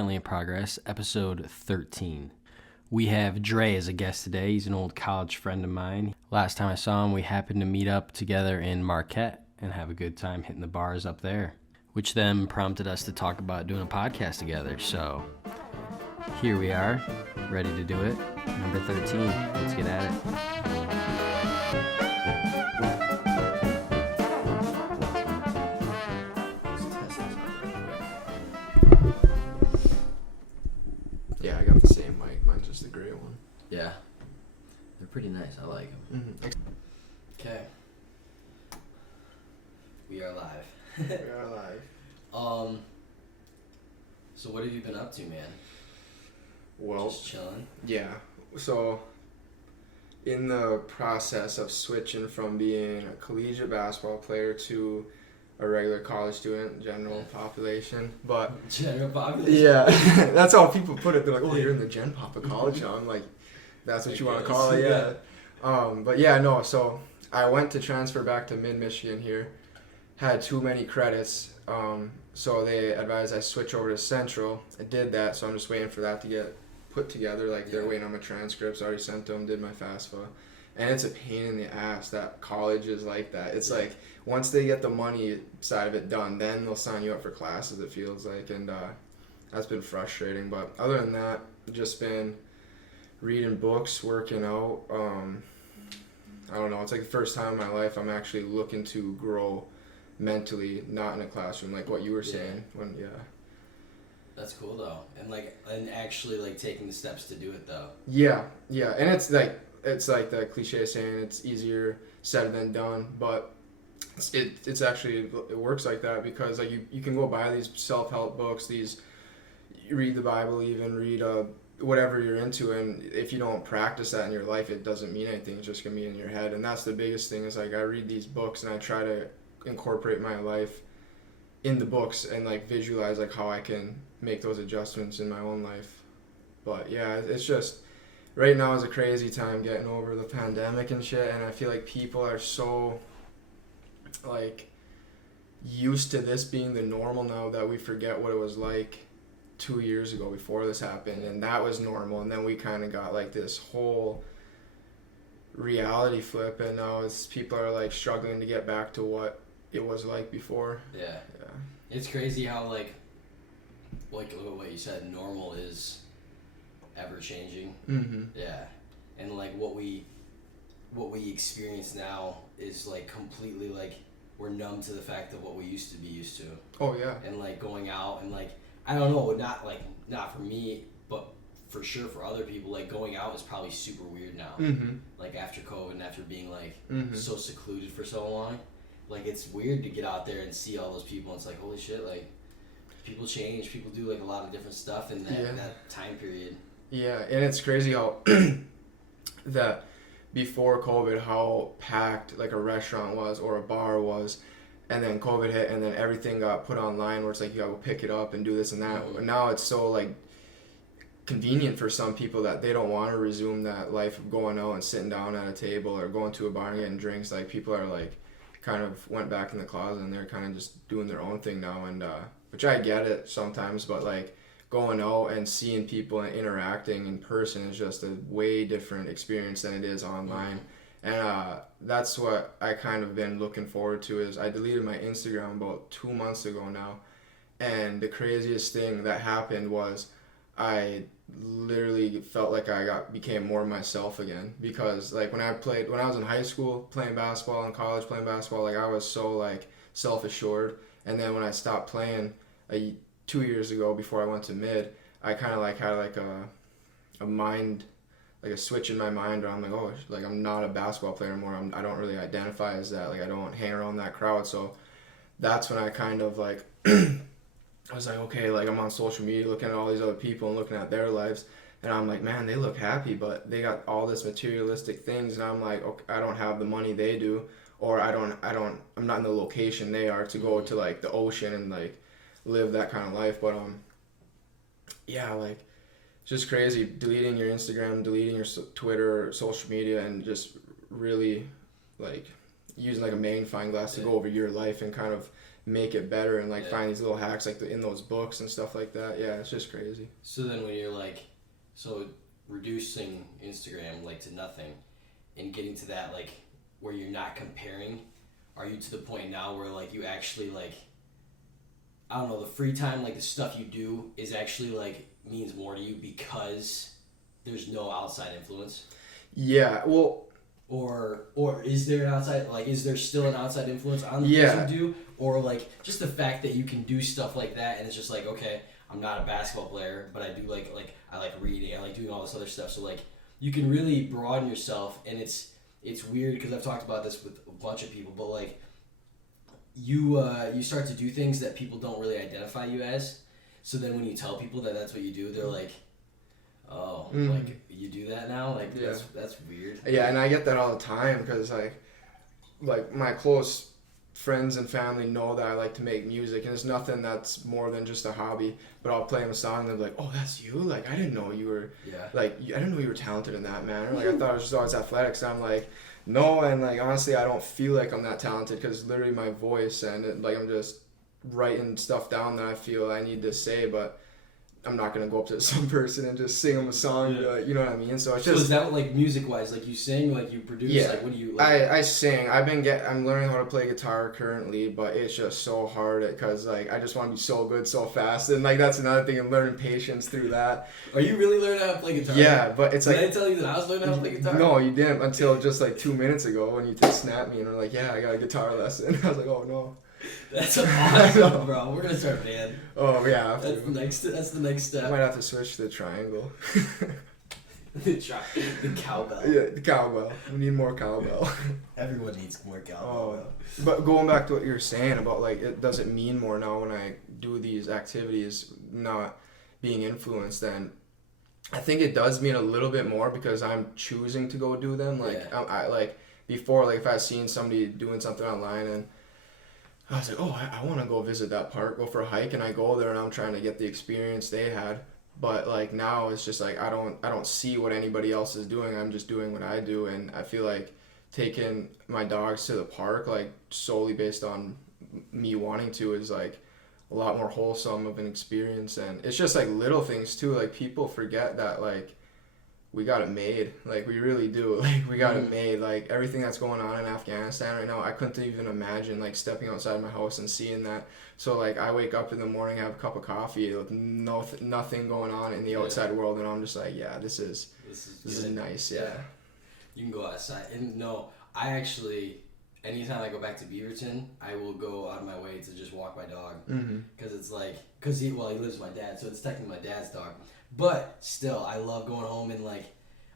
currently in progress, episode 13. We have Dre as a guest today. He's an old college friend of mine. Last time I saw him, we happened to meet up together in Marquette and have a good time hitting the bars up there, which then prompted us to talk about doing a podcast together. So here we are, ready to do it. Number 13. Let's get at it. Yeah, I got the same mic. Mine's just the gray one. Yeah. They're pretty nice. I like them. Okay. We are live. We are live. So what have you been up to, man? Well, Just chilling? yeah. So, in the process of switching from being a collegiate basketball player to a regular college student, general population, but General population? yeah, that's how people put it. They're like, "Oh, you're in the Gen Pop of college now." I'm like, "That's what you want to call it, yeah." But yeah, no. So I went to transfer back to Mid-Michigan here. Had too many credits, so they advised I switch over to Central. I did that, so I'm just waiting for that to get put together. Like they're waiting on my transcripts. I already sent them, did my FAFSA, and it's a pain in the ass that college is like that. It's like once they get the money side of it done, then they'll sign you up for classes. It feels like, and that's been frustrating. But other than that, just been reading books, working out. I don't know. It's like the first time in my life I'm actually looking to grow mentally, not in a classroom, like what you were saying. That's cool though, and actually taking the steps to do it though. Yeah, and it's like the cliche saying it's easier said than done, but it's actually, it works like that because like you can go buy these self-help books, you read the Bible, even read whatever you're into, and if you don't practice that in your life, it doesn't mean anything. It's just gonna be in your head, and that's the biggest thing. Is like I read these books and I try to incorporate my life in the books and like visualize like how I can make those adjustments in my own life. But yeah, it's just right now is a crazy time getting over the pandemic and shit, and I feel like people are so like used to this being the normal now that we forget what it was like 2 years ago before this happened, and that was normal, and then we kind of got like this whole reality flip, and now people are like struggling to get back to what it was like before. Yeah. It's crazy how like what you said, normal is ever changing. Yeah, and like what we experience now is like completely like we're numb to the fact of what we used to be used to. Oh yeah. And like going out and like I don't know, not for me, but for sure for other people, like going out is probably super weird now. Like after COVID and after being like so secluded for so long, like it's weird to get out there and see all those people, and it's like holy shit, like people change, people do like a lot of different stuff in that time period. Yeah, and it's crazy how that before COVID, how packed like a restaurant was or a bar was, and then COVID hit, and then everything got put online where it's like you gotta go pick it up and do this and that. And now it's so like convenient for some people that they don't want to resume that life of going out and sitting down at a table or going to a bar and getting drinks. Like people are like kind of went back in the closet and they're kind of just doing their own thing now, and which I get it sometimes, but like going out and seeing people and interacting in person is just a way different experience than it is online. And that's what I kind of been looking forward to. Is I deleted my Instagram about 2 months ago now, and the craziest thing that happened was I literally felt like I became more myself again, because like when I was in high school playing basketball, in college playing basketball, like I was so like self-assured, and then when I stopped playing 2 years ago before I went to mid, I kind of like had like a mind, like a switch in my mind where I'm like, oh, like I'm not a basketball player anymore. I don't really identify as that. Like I don't hang around that crowd. So that's when I kind of like I was like, okay, like I'm on social media looking at all these other people and looking at their lives, and I'm like, man, they look happy, but they got all this materialistic things, and I'm like, okay, I don't have the money they do, or I'm not in the location they are to go to like the ocean and like live that kind of life. But yeah, like it's just crazy deleting your Instagram, deleting your Twitter, social media, and just really like using like a magnifying glass to go over your life and kind of make it better and like find these little hacks like in those books and stuff like that. Yeah, it's just crazy. So then when you're like, so reducing Instagram like to nothing and getting to that like where you're not comparing, are you to the point now where like you actually like, I don't know, the free time, like the stuff you do is actually like means more to you because there's no outside influence? Yeah, well, or is there an outside, like, is there still an outside influence on the things you do? Or like just the fact that you can do stuff like that and it's just like, okay, I'm not a basketball player, but I do like I like reading, I like doing all this other stuff. So like you can really broaden yourself, and it's weird because I've talked about this with a bunch of people, but like you start to do things that people don't really identify you as. So then when you tell people that that's what you do, they're like, oh, like you do that now? Like that's weird. Yeah, and I get that all the time because like my close friends and family know that I like to make music, and it's nothing that's more than just a hobby. But I'll play them a song, and they're like, "Oh, that's you! Like I didn't know you were like I didn't know you were talented in that manner. Like I thought it was just always athletics." And I'm like, no, and like honestly, I don't feel like I'm that talented because literally my voice and like I'm just writing stuff down that I feel I need to say, but I'm not gonna go up to some person and just sing them a song, you know what I mean? So it's just. So is that like music wise, like you sing, like you produce, like what do you? Like? I sing. I'm learning how to play guitar currently, but it's just so hard because like I just want to be so good so fast, and like that's another thing. I'm learning patience through that. Are you really learning how to play guitar? Yeah, but it's like. Did I tell you that I was learning how to play guitar? No, you didn't until just like 2 minutes ago when you just snapped me and were like, "Yeah, I got a guitar lesson." I was like, "Oh no." That's awesome, bro. We're gonna start a band. Oh yeah. That's the next step. I might have to switch to the triangle. the cowbell. Yeah, the cowbell. We need more cowbell. Everyone needs more cowbell. But going back to what you were saying about like it doesn't mean more now when I do these activities not being influenced, then I think it does mean a little bit more because I'm choosing to go do them. Like I like before, like if I seen somebody doing something online and I was like, oh, I want to go visit that park, go for a hike, and I go there and I'm trying to get the experience they had. But like now it's just like I don't see what anybody else is doing. I'm just doing what I do, and I feel like taking my dogs to the park like solely based on me wanting to is like a lot more wholesome of an experience. And it's just like little things too. Like people forget that like we got it made. Like we really do. Like we got it made. Like everything that's going on in Afghanistan right now, I couldn't even imagine like stepping outside my house and seeing that. So like I wake up in the morning, have a cup of coffee with nothing going on in the outside world, and I'm just like, yeah, this is nice. Yeah. You can go outside. And no, I actually, anytime I go back to Beaverton, I will go out of my way to just walk my dog. Because it's like, he lives with my dad, so it's technically my dad's dog. But still, I love going home and like,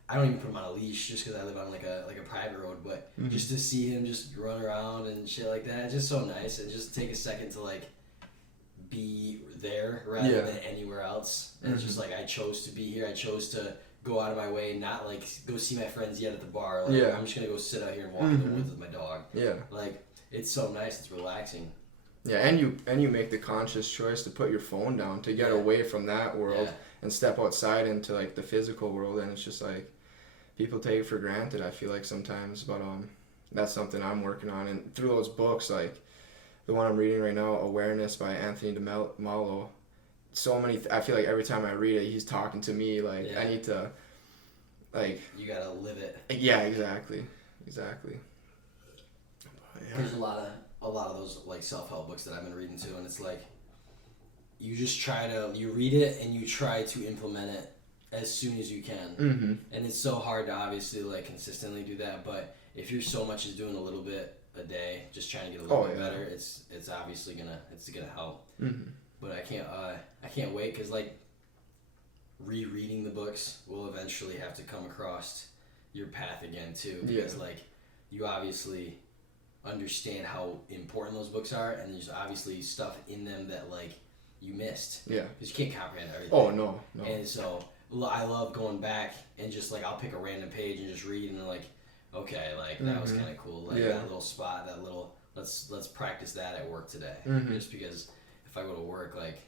I don't even put him on a leash just because I live on like a private road. But just to see him just run around and shit like that, it's just so nice. And just take a second to like be there rather than anywhere else. And it's just like I chose to be here. I chose to go out of my way, not like go see my friends yet at the bar. Like I'm just gonna go sit out here and walk in the woods with my dog. Yeah, like it's so nice. It's relaxing. Yeah, and you make the conscious choice to put your phone down to get away from that world and step outside into like the physical world, and it's just like people take it for granted, I feel like sometimes, but that's something I'm working on. And through those books, like the one I'm reading right now, Awareness by Anthony DeMello, so many I feel like every time I read it he's talking to me like I need to like you gotta live it. Yeah, exactly. There's a lot of those like self-help books that I've been reading too, and it's like you just you read it and you try to implement it as soon as you can. And it's so hard to obviously like consistently do that, but if you're so much as doing a little bit a day, just trying to get a little bit better, it's obviously gonna help. But I can't wait because like rereading the books will eventually have to come across your path again too, because like you obviously understand how important those books are, and there's obviously stuff in them that like you missed. Yeah. Because you can't comprehend everything. Oh no. And so I love going back and just like I'll pick a random page and just read, and they're like, okay, like that was kind of cool. Like that little spot, that little let's practice that at work today. Just because if I go to work, like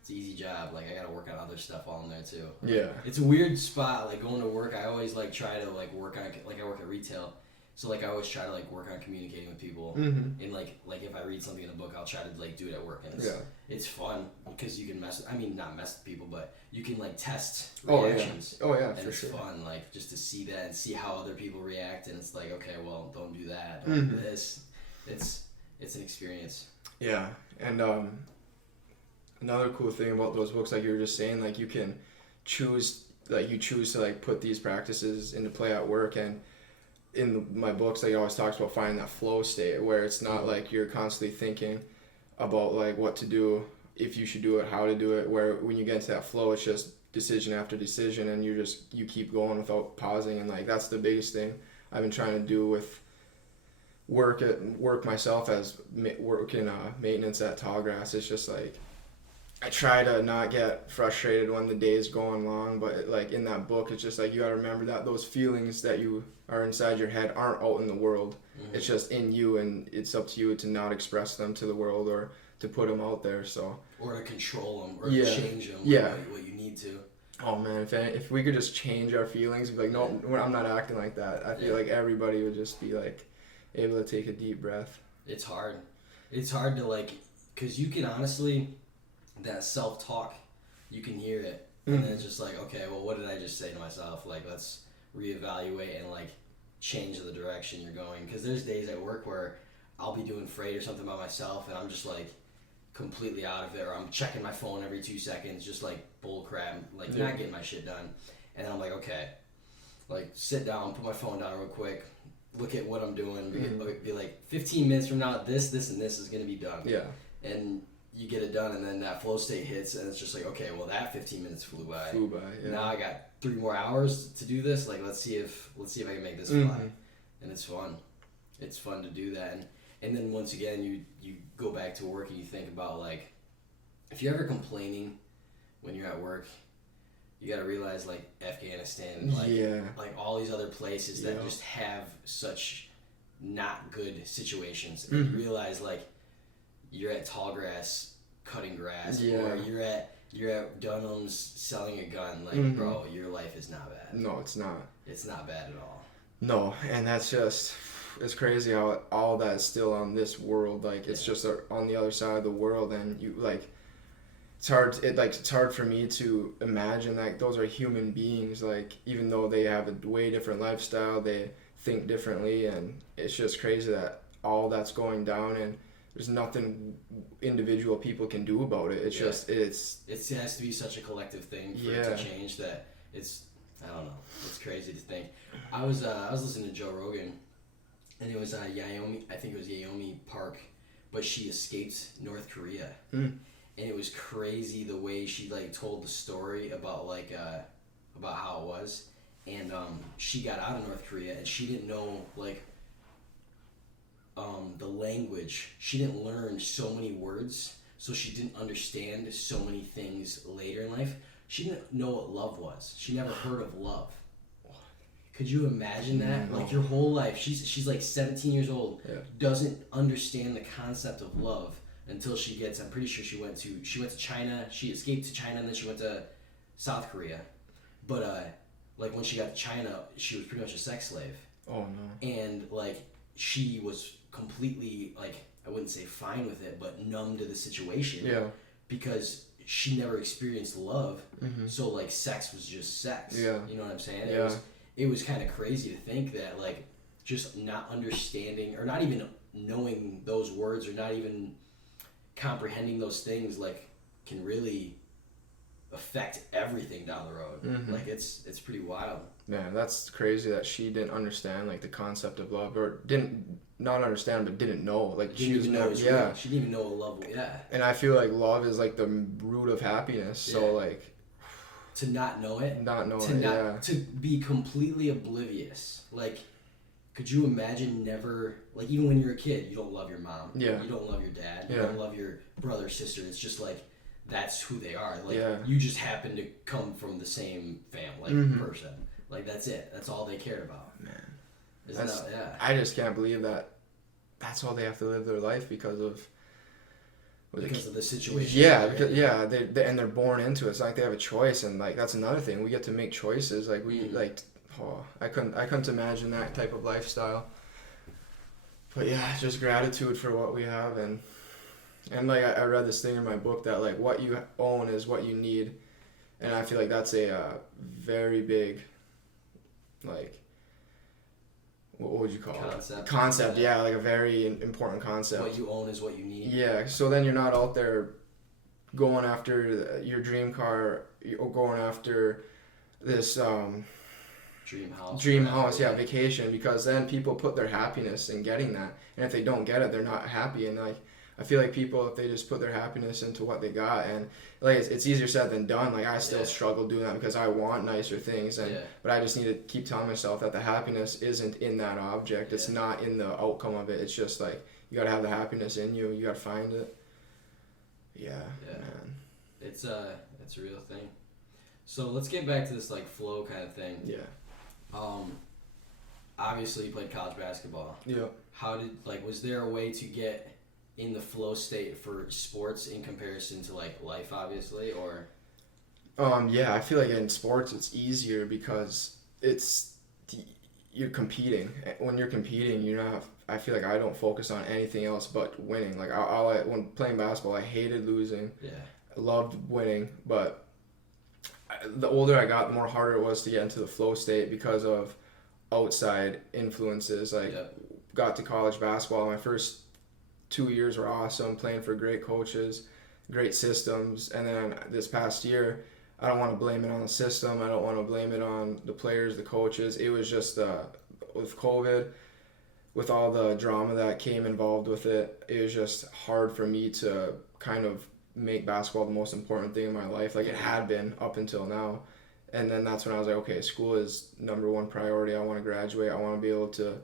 it's an easy job. Like I gotta work on other stuff while I'm there too. Like, it's a weird spot. Like going to work, I always like try to like work on like I work at retail. So like I always try to like work on communicating with people, Mm-hmm. and like if I read something in a book, I'll try to like do it at work, and Yeah. it's fun because you can not mess with people, but you can like test Oh, yeah. reactions. Oh, yeah, And for it's sure. fun, like just to see that and see how other people react, and it's like, okay, well, don't do that, don't do this. It's an experience. Yeah, and another cool thing about those books, like you were just saying, like you can choose, like you choose to like put these practices into play at work, and in my books, like it always talks about finding that flow state where it's not like you're constantly thinking about like what to do, if you should do it, how to do it. Where when you get into that flow, it's just decision after decision, and you keep going without pausing, and like that's the biggest thing I've been trying to do with work myself as working maintenance at Tallgrass. It's just like I try to not get frustrated when the day is going long, but like in that book, it's just like you gotta remember that those feelings that you are inside your head aren't out in the world. It's just in you, and it's up to you to not express them to the world or to put them out there. So or to control them or Yeah. to change them. Yeah. What you need to. oh man, if we could just change our feelings, be like, no, I'm not acting like that. I feel like everybody would just be like able to take a deep breath. It's hard. It's hard to like, cause you can honestly, that self-talk, you can hear it, and then it's just like, okay, well, what did I just say to myself? Like, let's reevaluate and like change the direction you're going. Cause there's days at work where I'll be doing freight or something by myself, and I'm just like completely out of it, or I'm checking my phone every 2 seconds, just like bull crap, like not getting my shit done. And then I'm like, okay, like sit down, put my phone down real quick, look at what I'm doing, be like 15 minutes from now, this, and this is gonna be done. Yeah. And you get it done, and then that flow state hits, and it's just like, okay, well, that 15 minutes flew by. Yeah. Now I got 3 more hours to do this. Like, let's see if I can make this fly. And it's fun. It's fun to do that. And then once again, you go back to work and you think about, like, if you're ever complaining when you're at work, you got to realize, like, Afghanistan, like all these other places that just have such not good situations. And you realize, like, you're at Tallgrass cutting grass, or you're at Dunham's selling a gun. Like, bro, your life is not bad. No, it's not. It's not bad at all. No, and that's just, it's crazy how all that is still on this world. Like, it's just on the other side of the world, and you like, it's hard for me to imagine that those are human beings. Like, even though they have a way different lifestyle, they think differently, and it's just crazy that all that's going down, and there's nothing individual people can do about it. It's just it has to be such a collective thing for it to change that I don't know. It's crazy to think. I was listening to Joe Rogan, and it was Yaomi. I think it was Yaomi Park, but she escaped North Korea, and it was crazy the way she like told the story about about how it was, and she got out of North Korea and she didn't know like the language. She didn't learn so many words, so she didn't understand so many things later in life. She didn't know what love was. She never heard of love. Could you imagine that? No. Like your whole life, she's like 17 years old, doesn't understand the concept of love until she gets. I'm pretty sure she went to China. She escaped to China, and then she went to South Korea. But like when she got to China, she was pretty much a sex slave. Oh no. And like she was completely like, I wouldn't say fine with it, but numb to the situation. Yeah. Because she never experienced love, so like sex was just sex. Yeah. You know what I'm saying? Yeah. It was kind of crazy to think that like just not understanding or not even knowing those words or not even comprehending those things like can really affect everything down the road. Like it's pretty wild. Man, that's crazy that she didn't understand like the concept of love, or didn't not understand but didn't know. Like She didn't even know what love was. Yeah. And I feel like love is like the root of happiness. So like to not know it, to be completely oblivious. Like, could you imagine never, like, even when you're a kid, you don't love your mom. Yeah. You don't love your dad. You don't love your brother, sister. It's just like, that's who they are. Like, you just happen to come from the same family, person. Like, that's it. That's all they cared about. Man. I just can't believe that that's all they have to live their life because of the situation. Yeah, because they're born into it. It's like they have a choice, and like that's another thing. We get to make choices. Like we I couldn't imagine that type of lifestyle. But yeah, just gratitude for what we have, and like I read this thing in my book that like what you own is what you need, and I feel like that's a very big, like, what would you call it? Concept, yeah, like a very important concept. What you own is what you need. Yeah, so then you're not out there going after your dream car or going after this dream house, yeah, vacation, because then people put their happiness in getting that, and if they don't get it, they're not happy. And like I feel like people, if they just put their happiness into what they got, and like it's easier said than done. Like I still struggle doing that because I want nicer things, and but I just need to keep telling myself that the happiness isn't in that object. It's not in the outcome of it. It's just like you gotta have the happiness in you. You gotta find it. Yeah. Man. It's a real thing. So let's get back to this like flow kind of thing. Yeah. Obviously you played college basketball. Yeah. How did was there a way to get in the flow state for sports in comparison to like life, obviously, or? Yeah, I feel like in sports it's easier because you're competing. When you're competing, you're not. I feel like I don't focus on anything else but winning. Like when playing basketball, I hated losing. Yeah. I loved winning, but the older I got, the more harder it was to get into the flow state because of outside influences. Like got to college basketball, my first 2 years were awesome, playing for great coaches, great systems, and then this past year, I don't want to blame it on the system. I don't want to blame it on the players, the coaches. It was just with COVID, with all the drama that came involved with it, it was just hard for me to kind of make basketball the most important thing in my life. Like it had been up until now. And then that's when I was like, okay, school is number one priority. I want to graduate. I want to be able to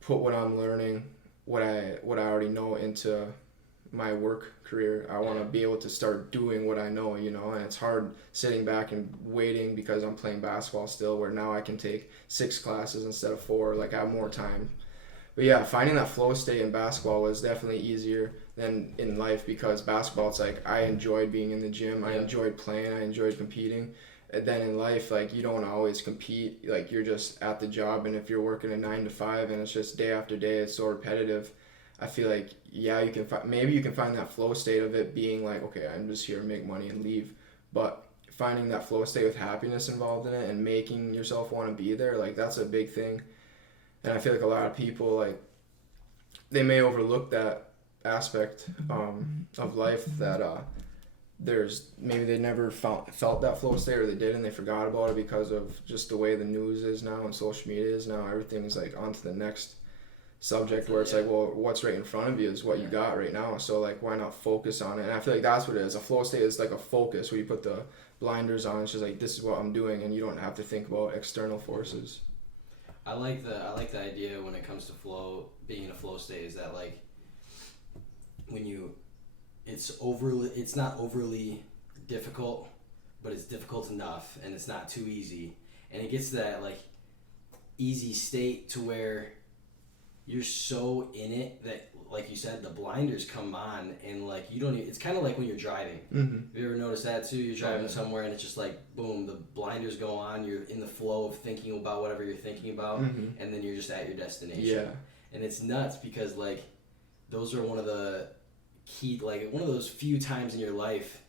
put what I'm learning, what I already know into my work career. I want to be able to start doing what I know, and it's hard sitting back and waiting because I'm playing basketball still, where now I can take 6 classes instead of 4, like I have more time. But yeah, finding that flow state in basketball was definitely easier than in life, because basketball, it's like I enjoyed being in the gym, I enjoyed playing, I enjoyed competing. And then in life, like you don't always compete, like you're just at the job, and if you're working a 9 to 5 and it's just day after day, it's so repetitive. I feel like you can maybe you can find that flow state of it being like, okay, I'm just here to make money and leave, but finding that flow state with happiness involved in it and making yourself want to be there, like that's a big thing. And I feel like a lot of people, like they may overlook that aspect of life, that maybe they never felt that flow state, or they did and they forgot about it because of just the way the news is now and social media is now. Everything's like on to the next subject, where it's like, well, what's right in front of you is what you got right now, so like why not focus on it? And I feel like that's what it is. A flow state is like a focus where you put the blinders on. It's just like, this is what I'm doing, and you don't have to think about external forces. I like the idea when it comes to flow, being in a flow state, is that like when it's not overly difficult, but it's difficult enough, and it's not too easy, and it gets to that like easy state to where you're so in it that, like you said, the blinders come on, and like you don't even, it's kind of like when you're driving. Mm-hmm. Have you ever noticed that too? You're driving somewhere and it's just like boom, the blinders go on, you're in the flow of thinking about whatever you're thinking about, and then you're just at your destination. And it's nuts because like those are one of the key, like one of those few times in your life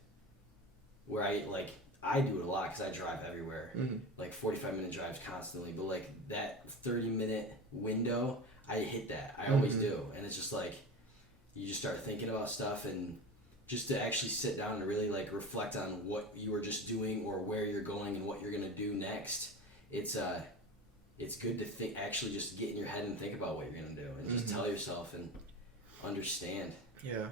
where I do it a lot because I drive everywhere, like 45-minute drives constantly, but like that 30-minute window, I hit that. I always do. And it's just like, you just start thinking about stuff, and just to actually sit down and really like reflect on what you were just doing or where you're going and what you're going to do next. It's good to think, actually just get in your head and think about what you're going to do, and just tell yourself and understand. Yeah.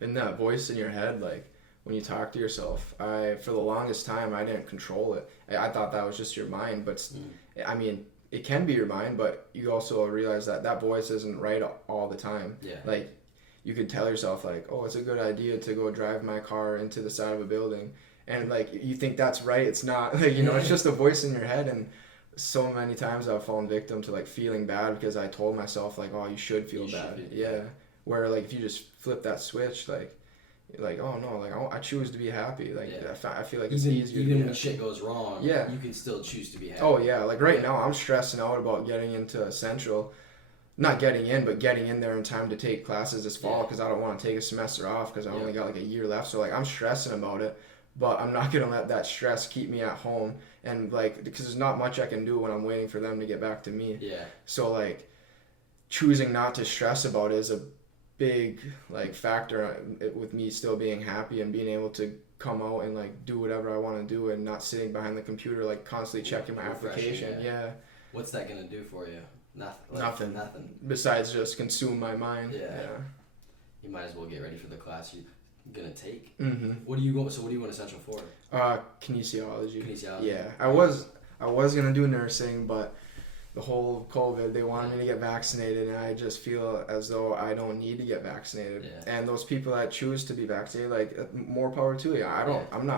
And that voice in your head, like when you talk to yourself, for the longest time, I didn't control it. I thought that was just your mind, but I mean, it can be your mind, but you also realize that voice isn't right all the time. Yeah. Like, you could tell yourself, like, oh, it's a good idea to go drive my car into the side of a building. And, like, you think that's right. It's not. Like, it's just a voice in your head. And so many times I've fallen victim to, like, feeling bad because I told myself, like, oh, you should feel bad. Yeah. Where, like, if you just flip that switch, like, oh no, like I choose to be happy. Like I feel like it's easier. Even when shit goes wrong, you can still choose to be happy. Oh yeah, like right now I'm stressing out about getting into Central. not getting in, but getting in there in time to take classes this fall Yeah. because I don't want to take a semester off because I Yeah. only got like a year left. So like I'm stressing about it, but I'm not gonna let that stress keep me at home and like because there's not much I can do when I'm waiting for them to get back to me. Yeah. So like choosing not to stress about it is a big like factor with me still being happy and being able to come out and like do whatever I want to do and not sitting behind the computer like constantly checking my Refreshing, application. Yeah. What's that gonna do for you? Nothing. Nothing. Nothing. Besides just consume my mind. Yeah. You might as well get ready for the class you're gonna take. Mm-hmm. What do you go? So what do you want Essential for? Kinesiology. Kinesiology. Yeah, I was gonna do nursing, but the whole COVID, they wanted me to get vaccinated, and I just feel as though I don't need to get vaccinated. Yeah. And those people that choose to be vaccinated, like more power to you. I'm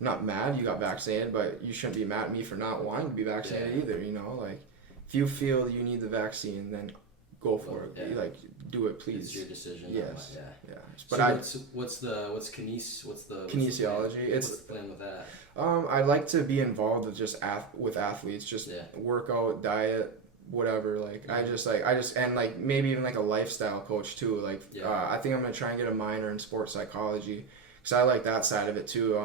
not mad you got vaccinated, but you shouldn't be mad at me for not wanting to be vaccinated either. You know, like if you feel you need the vaccine, then go for it. Yeah. Like do it, please. It's your decision. Yes. Yeah. But so what's kinesiology. What's the plan with that? I like to be involved with just with athletes, just workout, diet, whatever. Like I just and like maybe even like a lifestyle coach too. Like I think I'm gonna try and get a minor in sports psychology because I like that side of it too.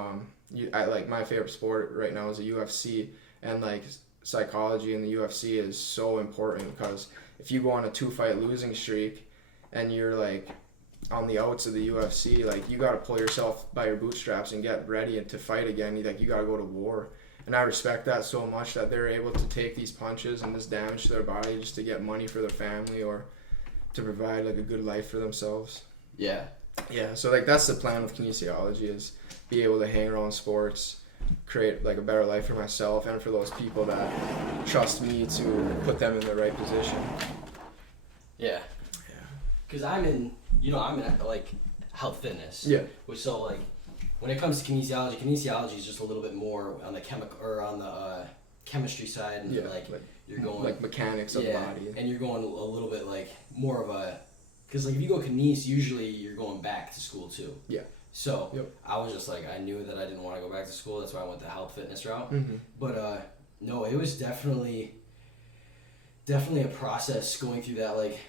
I like my favorite sport right now is the UFC, and like psychology in the UFC is so important because if you go on a 2-fight losing streak and you're like on the outs of the UFC, like you got to pull yourself by your bootstraps and get ready to fight again. You got to go to war, and I respect that so much that they're able to take these punches and this damage to their body just to get money for their family or to provide like a good life for themselves. Yeah. So like that's the plan with kinesiology is be able to hang around sports, create like a better life for myself and for those people that trust me to put them in the right position. Yeah. Because I'm in like health fitness. Yeah. Which so like when it comes to kinesiology is just a little bit more on the chemistry side and like you're going like mechanics of the body. And you're going a little bit like more of a because like if you go kines usually you're going back to school too. Yeah. So I was just like I knew that I didn't want to go back to school. That's why I went the health fitness route. Mm-hmm. But no, it was definitely a process going through that like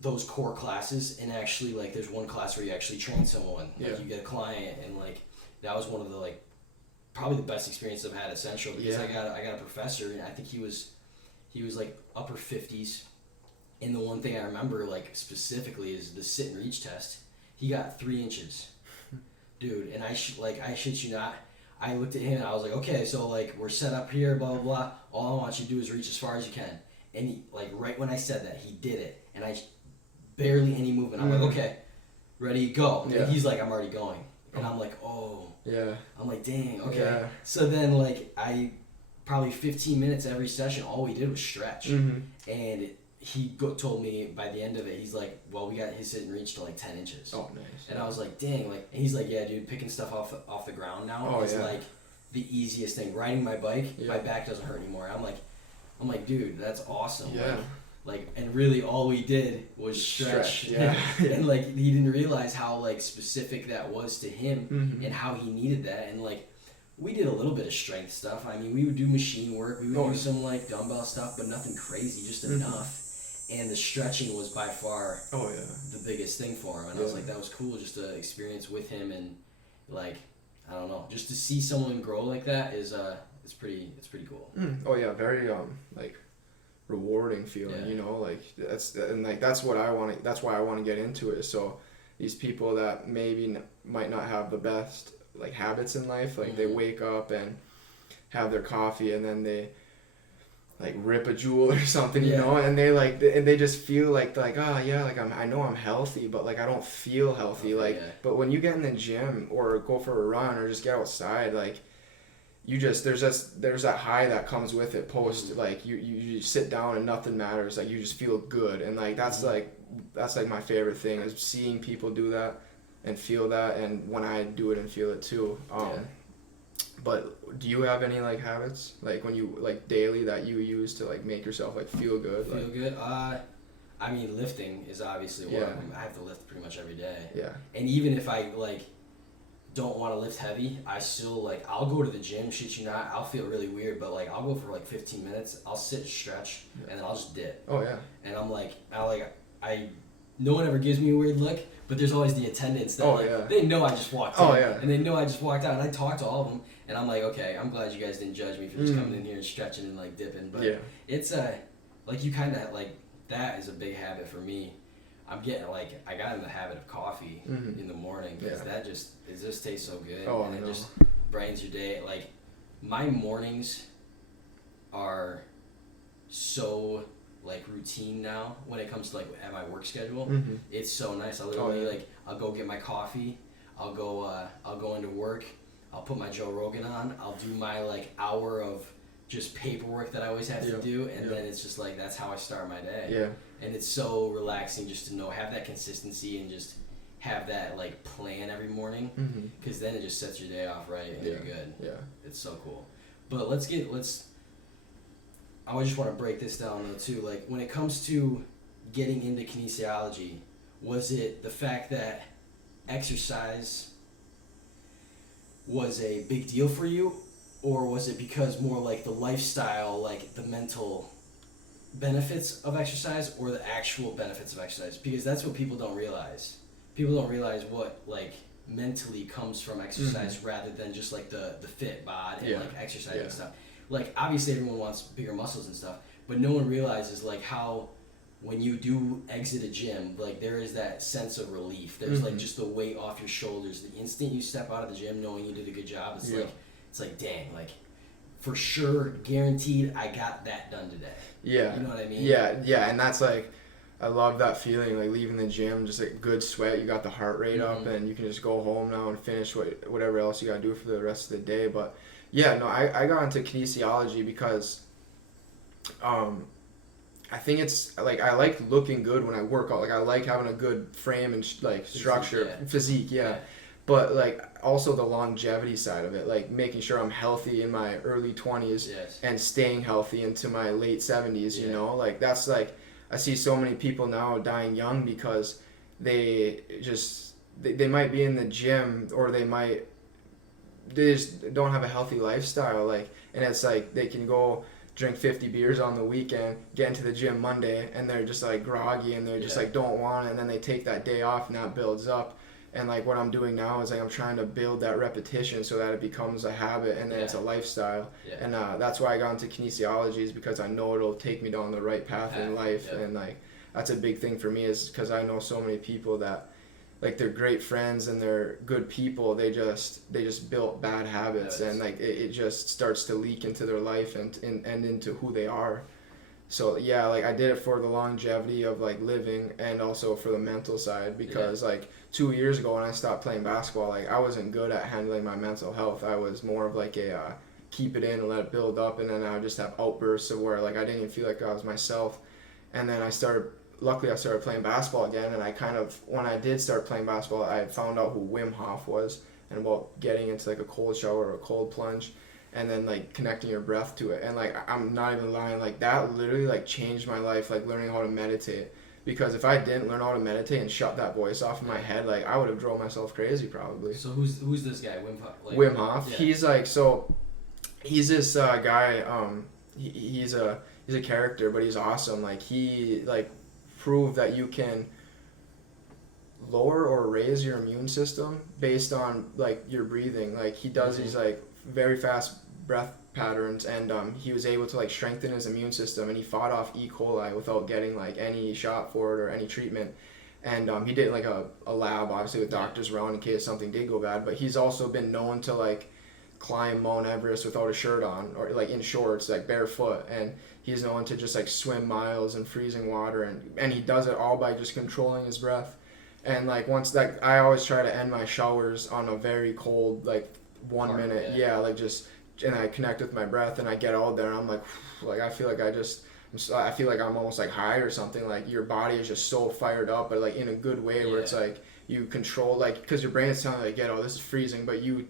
those core classes and actually like there's one class where you actually train someone. Like you get a client and like that was one of the like probably the best experience I've had Essential because I got a professor and I think he was like upper 50s. And the one thing I remember like specifically is the sit and reach test. He got 3 inches. Dude, and I shit you not, I looked at him and I was like, okay, so like we're set up here, blah blah blah. All I want you to do is reach as far as you can. And he, like right when I said that, he did it, and I barely any movement. I'm like, okay, ready, go. And he's like, I'm already going, and I'm like, oh, yeah. I'm like, dang, okay. Yeah. So then like I probably 15 minutes every session, all we did was stretch, and he told me by the end of it, he's like, well, we got his sit and reach to like 10 inches. Oh, nice. And I was like, dang, like, and he's like, yeah, dude, picking stuff off the ground now is like the easiest thing. Riding my bike, my back doesn't hurt anymore. I'm like, dude, that's awesome. Yeah. Like, and really all we did was stretch. Yeah. And like, he didn't realize how like specific that was to him and how he needed that. And like, we did a little bit of strength stuff. I mean, we would do machine work. We would do some like dumbbell stuff, but nothing crazy, just enough. And the stretching was by far the biggest thing for him. And I was like, that was cool just to experience with him and like, I don't know, just to see someone grow like that is it's pretty cool. Oh yeah, very like rewarding feeling, you know, like that's what I want. That's why I want to get into it. So these people that maybe might not have the best like habits in life, like they wake up and have their coffee and then they like rip a jewel or something, you know, and they just feel like like I know I'm healthy, but like I don't feel healthy, but when you get in the gym or go for a run or just get outside, like you just there's that high that comes with it post like you sit down and nothing matters, like you just feel good, and like that's like my favorite thing is seeing people do that and feel that, and when I do it and feel it too. But do you have any like habits like when you like daily that you use to like make yourself like feel good? Feel good? I mean, lifting is obviously one. I have to lift pretty much every day. Yeah. And even if I like don't want to lift heavy, I still like I'll go to the gym, shit you not, I'll feel really weird, but like I'll go for like 15 minutes, I'll sit and stretch, and then I'll just dip. Oh yeah. And I'm like I no one ever gives me a weird look, but there's always the attendants that they know I just walked in, and they know I just walked out, and I talk to all of them, and I'm like, okay, I'm glad you guys didn't judge me for just coming in here and stretching and like dipping, but it's like you kind of like that is a big habit for me. I'm getting like I got in the habit of coffee in the morning because it just tastes so good, and it just brightens your day. Like my mornings are so like routine now when it comes to like at my work schedule. It's so nice. I literally like I'll go get my coffee, I'll go into work, I'll put my Joe Rogan on, I'll do my like hour of just paperwork that I always have to do, and then it's just like that's how I start my day. And it's so relaxing just to have that consistency and just have that like plan every morning, because then it just sets your day off right and you're good. It's so cool. But I just want to break this down though too. Like when it comes to getting into kinesiology, was it the fact that exercise was a big deal for you, or was it because more like the lifestyle, like the mental benefits of exercise, or the actual benefits of exercise? Because that's what people don't realize. People don't realize what like mentally comes from exercise rather than just like the fit bod and like exercise and stuff. Like obviously everyone wants bigger muscles and stuff, but no one realizes like how when you do exit a gym, like there is that sense of relief. There's like just the weight off your shoulders. The instant you step out of the gym knowing you did a good job, it's like dang, like for sure, guaranteed I got that done today. Yeah. You know what I mean? Yeah, and that's like, I love that feeling, like leaving the gym, just like good sweat, you got the heart rate up, and you can just go home now and finish whatever else you gotta do for the rest of the day. But yeah, no, I got into kinesiology because I think it's like I like looking good when I work out. Like I like having a good frame and like structure, physique, but like also the longevity side of it, like making sure I'm healthy in my early 20s and staying healthy into my late 70s, you know, like that's like I see so many people now dying young because they might be in the gym, or they just don't have a healthy lifestyle, like, and it's like they can go drink 50 beers on the weekend, get into the gym Monday, and they're just like groggy and they're just like don't want it, and then they take that day off and that builds up. And like what I'm doing now is like I'm trying to build that repetition so that it becomes a habit and then it's a lifestyle. And that's why I got into kinesiology, is because I know it'll take me down the right path in life. And like that's a big thing for me, is because I know so many people that like they're great friends and they're good people, they just built bad habits, and like it just starts to leak into their life and into who they are. So yeah, like I did it for the longevity of like living, and also for the mental side, because like 2 years ago when I stopped playing basketball, like I wasn't good at handling my mental health. I was more of like a keep it in and let it build up, and then I would just have outbursts of where like I didn't even feel like I was myself. And then luckily I started playing basketball again, and I kind of, when I did start playing basketball, I found out who Wim Hof was and about getting into like a cold shower or a cold plunge, and then like connecting your breath to it. And like I'm not even lying, like that literally like changed my life, like learning how to meditate. Because if I didn't learn how to meditate and shut that voice off in my head, like I would have drove myself crazy probably. So who's this guy, Wim Hof? Like, Wim Hof. Yeah. He's like, so he's this guy. He's a character, but he's awesome. Like he like proved that you can lower or raise your immune system based on like your breathing. Like he does these like very fast breath patterns, and he was able to like strengthen his immune system, and he fought off E. coli without getting like any shot for it or any treatment. And he did like a lab, obviously with doctors around in case something did go bad. But he's also been known to like climb Mount Everest without a shirt on, or like in shorts, like barefoot, and he's known to just like swim miles in freezing water, and he does it all by just controlling his breath. And like once that, I always try to end my showers on a very cold like 1 minute, like just, and I connect with my breath, and I get out there, and I'm like I feel like I feel like I'm almost like high or something. Like your body is just so fired up, but like in a good way, where it's like you control, like, because your brain is telling you like, this is freezing, but you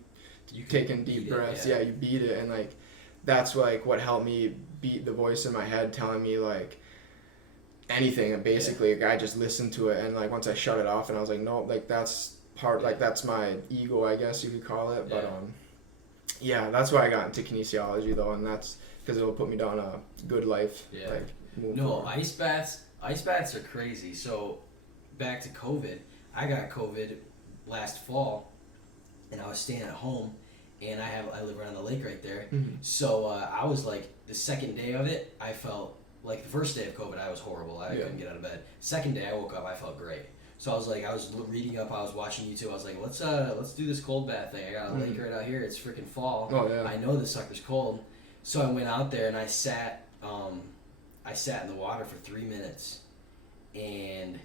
taking deep breaths, you beat it. And like that's like what helped me beat the voice in my head telling me like anything. And basically like, I just listened to it, and like once I shut it off, and I was like, no, like that's part, like that's my ego, I guess you could call it. But Yeah. yeah, that's why I got into kinesiology though, and that's because it'll put me down a good life. Yeah. Like No, forward. ice baths are crazy. So back to COVID, I got COVID last fall, and I was staying at home, and I live around the lake right there. Mhm. So I was like, the second day of it, I felt like the first day of COVID, I was horrible. I Yeah. couldn't get out of bed. Second day, I woke up, I felt great. So I was like, I was reading up, I was watching YouTube. I was like, let's do this cold bath thing. I got a lake right out here. It's freaking fall. Oh yeah. I know this sucker's cold. So I went out there and I sat in the water for 3 minutes, and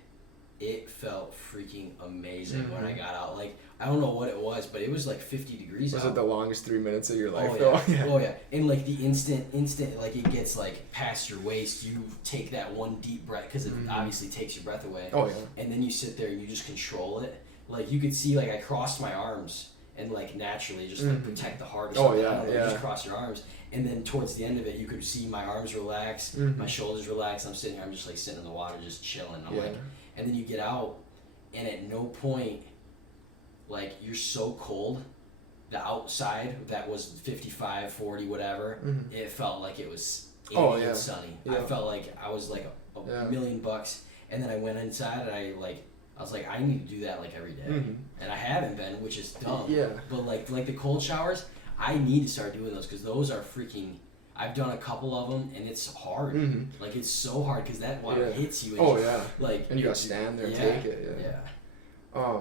it felt freaking amazing when I got out. Like, I don't know what it was, but it was like 50 degrees Was out. it the longest 3 minutes of your life Oh though? yeah. Oh yeah. And like the instant, like it gets like past your waist, you take that one deep breath, because it obviously takes your breath away. Oh yeah. And then you sit there and you just control it. Like you could see, like I crossed my arms and like naturally just like protect the heart or Oh, something. yeah, I don't know, yeah. You just cross your arms, and then towards the end of it, you could see my arms relax, my shoulders relax. I'm sitting here, I'm just like sitting in the water, just chilling. I'm Yeah. like, and then you get out, and at no point, like you're so cold. The outside that was 55, 40, whatever, it felt like it was 80 and sunny. Yeah. I felt like I was like a $1,000,000, and then I went inside and I was like, I need to do that like every day, and I haven't been, which is dumb. Yeah. But like the cold showers, I need to start doing those, because those are freaking. I've done a couple of them, and it's hard. Like it's so hard because that water hits you. And like And you gotta stand there and yeah, take it. Yeah.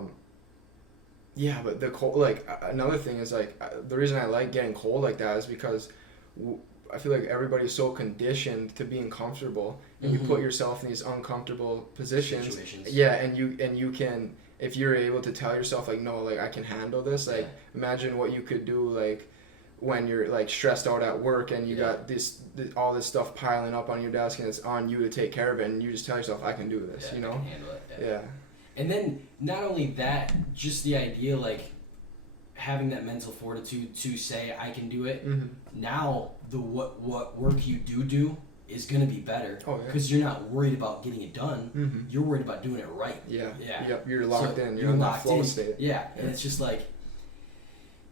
Yeah, but the cold, like another thing is like the reason I like getting cold like that is because I feel like everybody's so conditioned to being comfortable, and you put yourself in these uncomfortable positions. Situations. Yeah, and you can, if you're able to tell yourself like, no, like I can handle this. Like imagine what you could do like when you're like stressed out at work and you got all this stuff piling up on your desk, and it's on you to take care of it, and you just tell yourself I can do this. Yeah, You know. I can handle it. Yeah. And then not only that, just the idea, like having that mental fortitude to say I can do it. Now the what work you do is gonna be better. Oh, yeah. Because you're not worried about getting it done. You're worried about doing it right. Yeah. Yeah. Yep. You're locked So in. You're in that locked flow in. state. Yeah. And it's just like,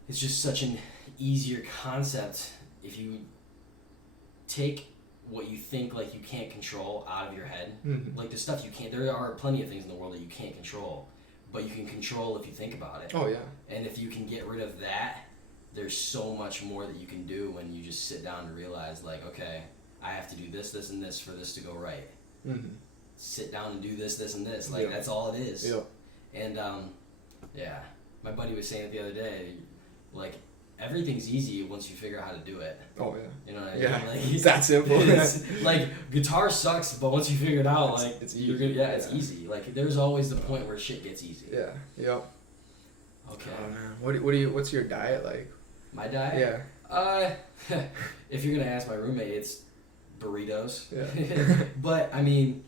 it's just such an easier concept if you take what you think like you can't control out of your head. Like the stuff you can't. There are plenty of things in the world that you can't control, but you can control if you think about it. Oh yeah. And if you can get rid of that, there's so much more that you can do when you just sit down and realize, like, okay, I have to do this, this, and this for this to go right. Sit down and do this, this, and this. Like, that's all it is. Yep. And, yeah, my buddy was saying it the other day, like, everything's easy once you figure out how to do it. Oh yeah. You know what I mean? Yeah. Like, It's that simple. it's, like, guitar sucks, but once you figure it out, like, it's you're easy. gonna, it's easy. Like, there's always the point where shit gets easy. Yeah. Yep. Okay. Oh man. What's your diet like? My diet? Yeah. If you're gonna ask my roommate, it's burritos. Yeah. But I mean,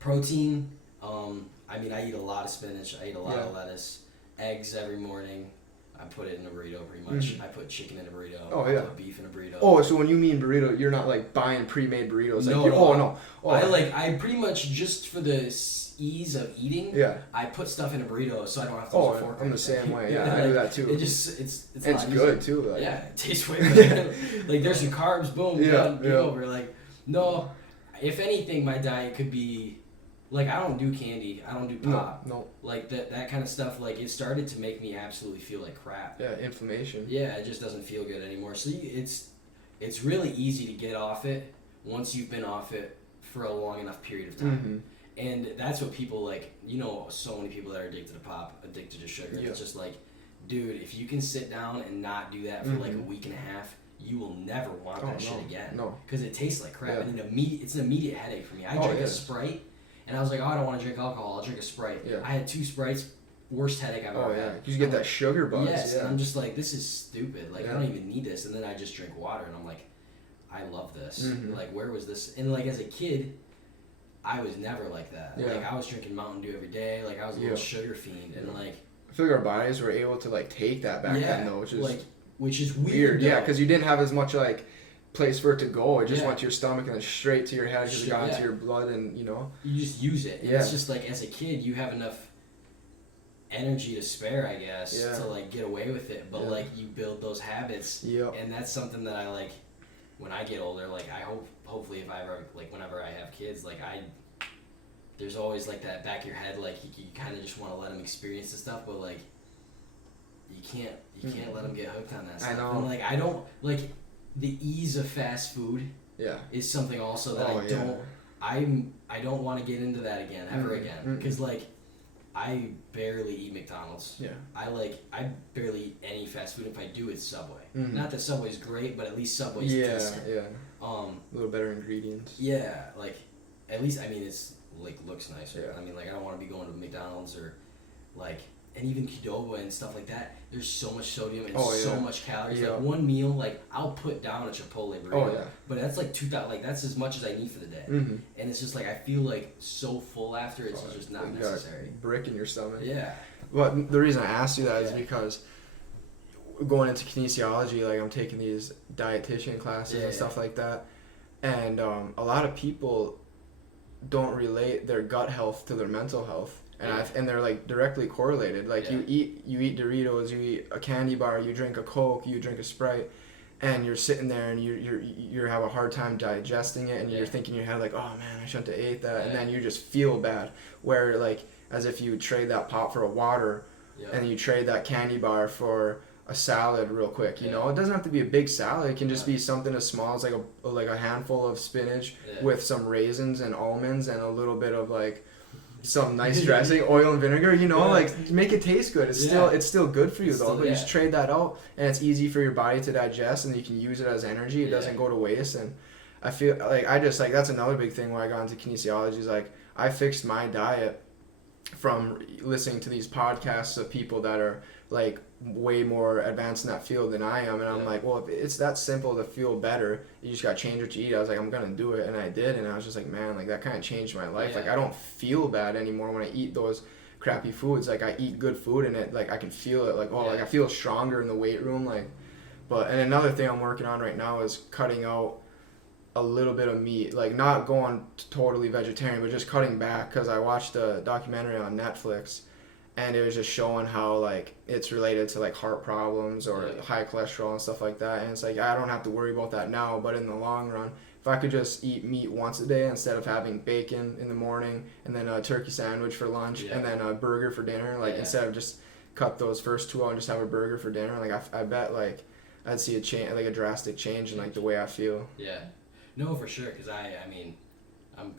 protein. I mean, I eat a lot of spinach. I eat a lot of lettuce. Eggs every morning. I put it in a burrito pretty much. I put chicken in a burrito. Oh, I yeah. put beef in a burrito. Oh, so when you mean burrito, you're not like buying pre-made burritos. Like No, no. Oh. I pretty much, just for the ease of eating. Yeah. I put stuff in a burrito so I don't have to use a fork. I'm or the same anything. way. Yeah, I do that too. It just it's And it's good too. Like. Yeah, it tastes way better. Like there's your carbs, boom, done, game over. Like no, if anything, my diet could be like I don't do candy, I don't do pop. No. Like that kind of stuff. Like it started to make me absolutely feel like crap. Yeah, inflammation. Yeah, it just doesn't feel good anymore. So it's really easy to get off it once you've been off it for a long enough period of time. And that's what people like, so many people that are addicted to pop, addicted to sugar. Yeah. It's just like, dude, if you can sit down and not do that for like a week and a half, you will never want that shit again. No. Because it tastes like crap. Yeah. And it's an immediate headache for me. I drank a Sprite, and I was like, oh, I don't want to drink alcohol. I'll drink a Sprite. Yeah. I had 2 Sprites, worst headache I've ever had. Because you get that sugar buzz. Yes, Yeah. and I'm just like, this is stupid. Like, I don't even need this. And then I just drink water, and I'm like, I love this. Like, where was this? And like, as a kid, I was never like that. Yeah. Like I was drinking Mountain Dew every day. Like I was a little sugar fiend, and like I feel like our bodies were able to like take that back then though, which is weird. Yeah, because you didn't have as much like place for it to go. It just Yeah. went to your stomach and then straight to your head because it got into your blood and you just use it. And it's just like as a kid, you have enough energy to spare, I guess, Yeah. to like get away with it. But Yeah. like you build those habits, Yep. and that's something that I like when I get older. Like I hopefully if I ever like whenever I have kids, like there's always like that back of your head, like you kind of just want to let them experience the stuff, but like you can't let them get hooked on that stuff. I know. And like I don't like the ease of fast food Yeah. is something also that I don't want to get into that again ever again, because like I barely eat McDonald's. Yeah. I barely eat any fast food. If I do, it's Subway. Mm-hmm. Not that Subway's great, but at least Subway's decent. Yeah. A little better ingredients. Yeah, like at least I mean it's like looks nicer. Yeah. I mean like I don't want to be going to McDonald's or like and even Qdoba and stuff like that. There's so much sodium and so much calories. Yeah. Like one meal, like I'll put down a Chipotle burrito. Oh yeah. But that's like 2,000. Like that's as much as I need for the day. Mm-hmm. And it's just like I feel like so full after it's just not you necessary. Got a brick in your stomach. Yeah. But the reason I asked you that is because going into kinesiology, like I'm taking these dietitian classes and stuff like that, and a lot of people don't relate their gut health to their mental health. And they're like directly correlated. Like you eat Doritos, you eat a candy bar, you drink a Coke, you drink a Sprite, and you're sitting there and you have a hard time digesting it, and you're thinking in your head like, oh man, I shouldn't have ate that, and then you just feel bad. Where like as if you trade that pop for a water, and you trade that candy bar for a salad real quick. You know, it doesn't have to be a big salad. It can just be something as small as like a handful of spinach with some raisins and almonds and a little bit of like some nice dressing, oil and vinegar, you know, like make it taste good. It's still good for you though, but you just trade that out and it's easy for your body to digest and you can use it as energy. It doesn't go to waste. And I feel like that's another big thing where I got into kinesiology is like I fixed my diet from listening to these podcasts of people that are like way more advanced in that field than I am, and I'm like, well, if it's that simple to feel better, you just gotta change what you eat. I was like, I'm gonna do it, and I did, and I was just like, man, like that kind of changed my life. Like I don't feel bad anymore when I eat those crappy foods. Like I eat good food, and it like I can feel it. Like like I feel stronger in the weight room. Like, and another thing I'm working on right now is cutting out a little bit of meat, like not going totally vegetarian, but just cutting back, because I watched a documentary on Netflix and it was just showing how like it's related to like heart problems or high cholesterol and stuff like that, and it's like I don't have to worry about that now, but in the long run, if I could just eat meat once a day instead of having bacon in the morning and then a turkey sandwich for lunch and then a burger for dinner, like instead of just cut those first two out and just have a burger for dinner, like I bet like I'd see a change, like a drastic change in like the way I feel. Yeah. No, for sure, because I mean, I'm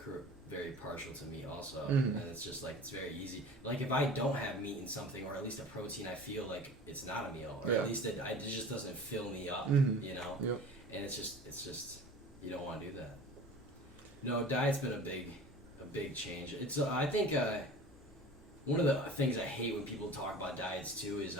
very partial to meat also, and it's just like, it's very easy. Like, if I don't have meat in something, or at least a protein, I feel like it's not a meal, or at least it just doesn't fill me up, you know? Yep. And it's just, you don't want to do that. No, diet's been a big change. It's, I think, one of the things I hate when people talk about diets, too, is,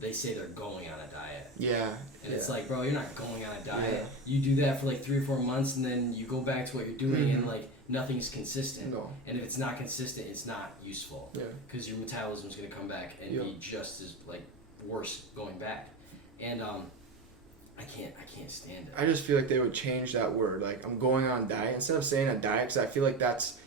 they say they're going on a diet. Yeah. And it's like, bro, you're not going on a diet. You do that for like 3 or 4 months, and then you go back to what you're doing, and like nothing's consistent. No. And if it's not consistent, it's not useful. Yeah. Because your metabolism's gonna come back and be just as like worse going back. And I can't stand it. I just feel like they would change that word. Like, I'm going on a diet instead of saying a diet, because I feel like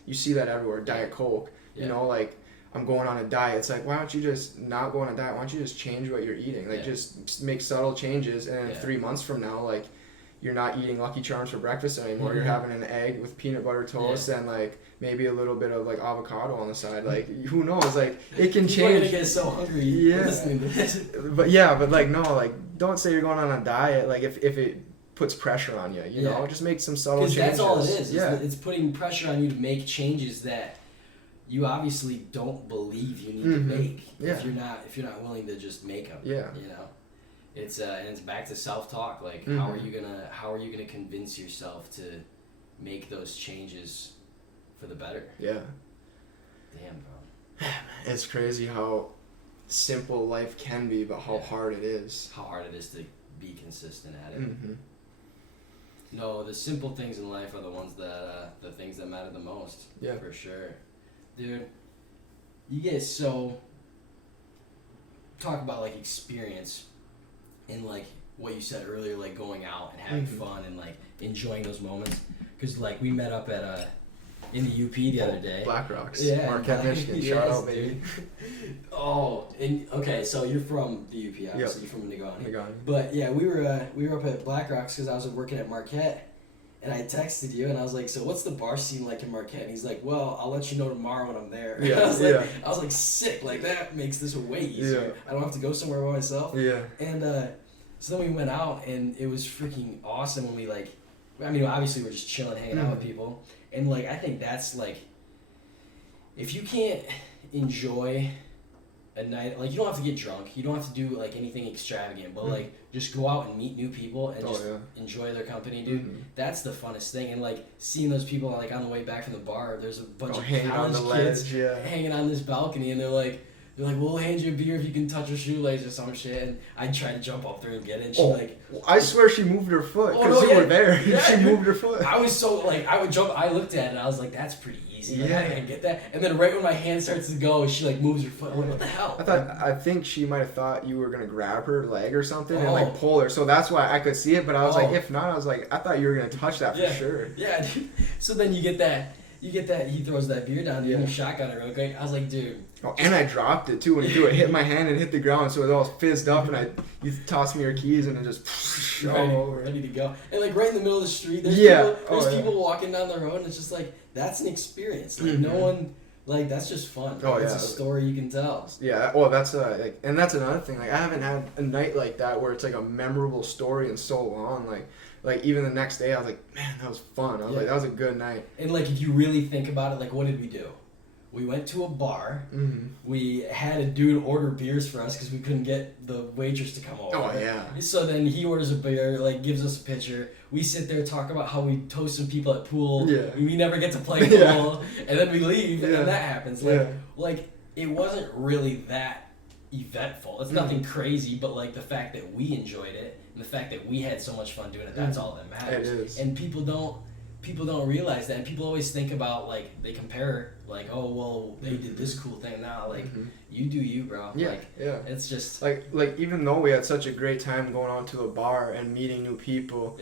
you see that everywhere. Diet Coke. You know, like, I'm going on a diet. It's like, why don't you just not go on a diet? Why don't you just change what you're eating? Like, just make subtle changes, and then 3 months from now, like, you're not eating Lucky Charms for breakfast anymore. You're having an egg with peanut butter toast and, like, maybe a little bit of, like, avocado on the side. Like, who knows? Like, it can change. People are gonna get so hungry listening to this. But like, no, like, don't say you're going on a diet, like, if it puts pressure on you, you know? Just make some subtle changes. Because that's all it is. It's putting pressure on you to make changes that you obviously don't believe you need to make if you're not willing to just make them. You know, it's and it's back to self-talk. Like, how are you gonna convince yourself to make those changes for the better? Yeah. Damn, bro. It's crazy how simple life can be, but how hard it is. How hard it is to be consistent at it. No, the simple things in life are the ones that the things that matter the most. Yeah, for sure. Dude, you get so talk about like experience and like what you said earlier, like going out and having fun and like enjoying those moments, because like we met up at in the UP the other day. Black Rocks. Yeah, Marquette, Michigan. Shout out, baby. Oh, and okay, so you're from the UP, obviously. Yep. You're from Negaunee. Negaunee. But yeah, we were up at Black Rocks because I was working at Marquette, and I texted you and I was like, "So what's the bar scene like in Marquette?" And he's like, "Well, I'll let you know tomorrow when I'm there." Yeah, I was like, sick. Like that makes this way easier. Yeah. I don't have to go somewhere by myself. Yeah. And so then we went out and it was freaking awesome when we like. I mean, obviously we're just chilling, hanging out with people, and like I think that's like, if you can't enjoy a night, like you don't have to get drunk, you don't have to do like anything extravagant, but like just go out and meet new people and just enjoy their company, dude. That's the funnest thing. And like seeing those people like on the way back from the bar, there's a bunch of college kids hanging on this balcony, and they're like, we'll hand you a beer if you can touch your shoelace or some shit. And I tried to jump up there and get it. And she I swear she moved her foot because you were there. Yeah, she moved her foot. I was so like, I would jump. I looked at it and I was like, that's pretty easy. Like, I didn't get that. And then right when my hand starts to go, she like moves her foot. I'm like, what the hell? I think she might have thought you were gonna grab her leg or something and like pull her. So that's why I could see it. But I was like, if not, I was like, I thought you were gonna touch that for sure. Yeah, dude. So then you get that. He throws that beer down, dude, and you shotgun it real quick. I was like, dude. Oh, and I dropped it too when he threw it. Hit my hand and hit the ground, so it all fizzed up. And you tossed me your keys, and it just all over. Ready to go. And like right in the middle of the street, there's people walking down the road, and it's just like that's an experience. Like no one, like that's just fun. It's a story you can tell. Yeah. Well, that's and that's another thing. Like I haven't had a night like that where it's like a memorable story in so long. Like even the next day, I was like, man, that was fun. I was like, that was a good night. And like if you really think about it, like what did we do? We went to a bar. We had a dude order beers for us because we couldn't get the waitress to come over. Oh, yeah. So then he orders a beer, like gives us a pitcher. We sit there, talk about how we toast some people at pool. Yeah. We never get to play pool. And then we leave, and then that happens. Like it wasn't really that eventful. It's nothing crazy, but like the fact that we enjoyed it and the fact that we had so much fun doing it, that's all that matters. It is. And people don't realize that, and people always think about like they compare like, oh well, they did this cool thing. Now like you do you, bro. It's just like even though we had such a great time going out to a bar and meeting new people,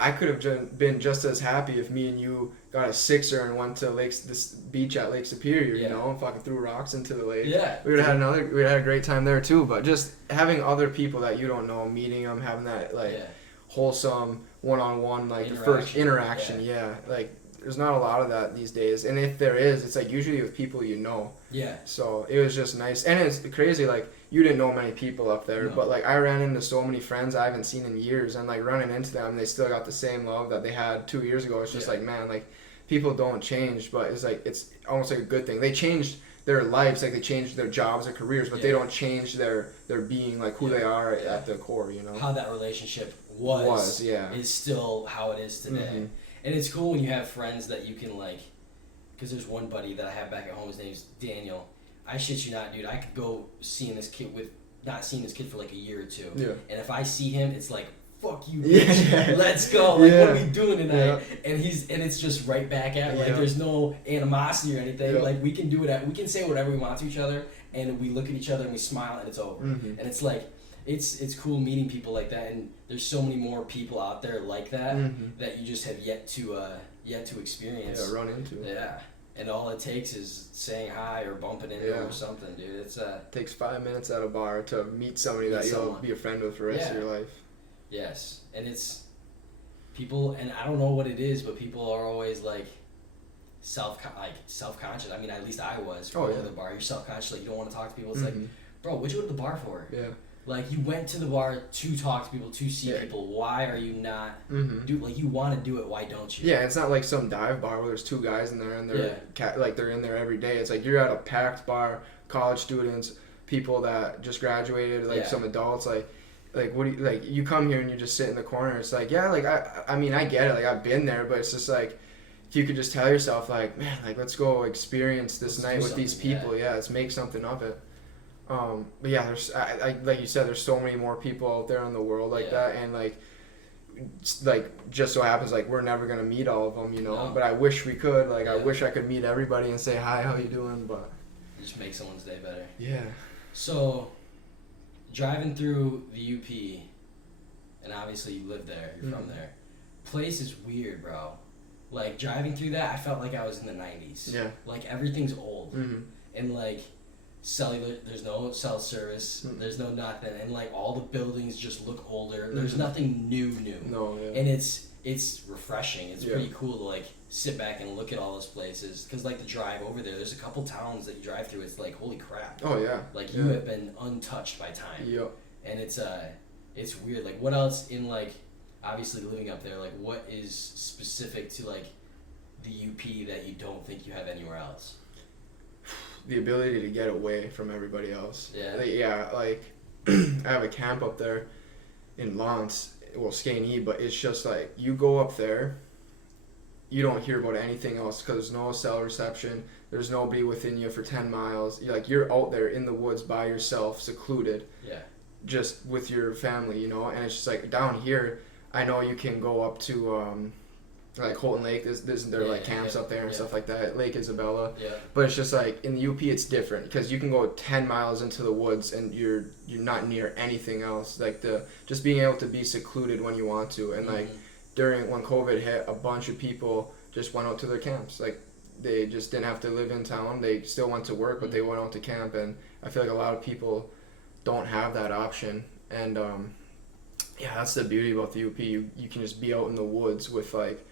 I could have been just as happy if me and you got a sixer and went to this beach at Lake Superior, you know, and fucking threw rocks into the lake. We would have had a great time there too. But just having other people that you don't know, meeting them, having that wholesome one-on-one first interaction, like there's not a lot of that these days, and if there is, it's like usually with people you know. So it was just nice, and it's crazy, like you didn't know many people up there, but like I ran into so many friends I haven't seen in years, and like running into them, they still got the same love that they had 2 years ago. It's just like, man, like people don't change, but it's like it's almost like a good thing. They changed their lives, like they changed their jobs or careers, but they don't change their being, like who they are at the core, you know. How that relationship was is still how it is today. And it's cool when you have friends that you can like, because there's one buddy that I have back at home, his name's Daniel. I shit you not, dude, I could go not seeing this kid for like a year or two. And if I see him, it's like, fuck you, bitch. Let's go. Like, what are we doing tonight? And it's just right back at like there's no animosity or anything. Like we can we can say whatever we want to each other, and we look at each other and we smile and it's over. And it's like it's cool meeting people like that, and there's so many more people out there like that that you just have yet to experience. Run into. And all it takes is saying hi or bumping into them or something, dude. It takes 5 minutes at a bar to meet somebody that you'll be a friend with for the rest of your life. Yes, and it's people, and I don't know what it is, but people are always like self-conscious. I mean, at least I was. Going to the bar, you're self-conscious, like you don't want to talk to people. It's like, bro, what'd you go to the bar for? Like you went to the bar to talk to people, to see people. Why are you not? Dude, like you want to do it. Why don't you? Yeah, it's not like some dive bar where there's 2 guys in there and they're like they're in there every day. It's like you're at a packed bar, college students, people that just graduated, like some adults, like what do you like? You come here and you just sit in the corner. It's like I mean I get it. Like I've been there, but it's just like if you could just tell yourself like, man, like let's go experience this night with these people. Let's make something of it. But yeah, there's like you said, there's so many more people out there in the world like that, and like just so happens like we're never gonna meet all of them, you know. But I wish we could. Like I wish I could meet everybody and say hi, how you doing? But just make someone's day better. So driving through the UP, and obviously you live there, you're from there. Place is weird, bro. Like driving through that, I felt like I was in the 90s. Yeah. Like everything's old. Mm-hmm. And like cellular, there's no cell service, there's no nothing, and like all the buildings just look older. There's nothing new. No, yeah. And it's refreshing. It's pretty cool to like sit back and look at all those places, because like the drive over there's a couple towns that you drive through, it's like holy crap. Oh yeah. Like you have been untouched by time. Yep. And it's weird. Like what else in like obviously living up there, like what is specific to like the UP that you don't think you have anywhere else? The ability to get away from everybody else. Yeah. Like I have a camp up there in Lance, well, Skagney, but it's just like you go up there, you don't hear about anything else because there's no cell reception. There's nobody within you for 10 miles. You're out there in the woods by yourself, secluded. Yeah. Just with your family, and it's just like down here, I know you can go up to like Holton Lake. There are like camps up there and stuff like that. Lake Isabella. Yeah. But it's just like in the UP, it's different because you can go 10 miles into the woods and you're not near anything else. Like just being able to be secluded when you want to, and like when COVID hit, a bunch of people just went out to their camps. Like they just didn't have to live in town. They still went to work, but they went out to camp. And I feel like a lot of people don't have that option. And that's the beauty about the UP. You can just be out in the woods with like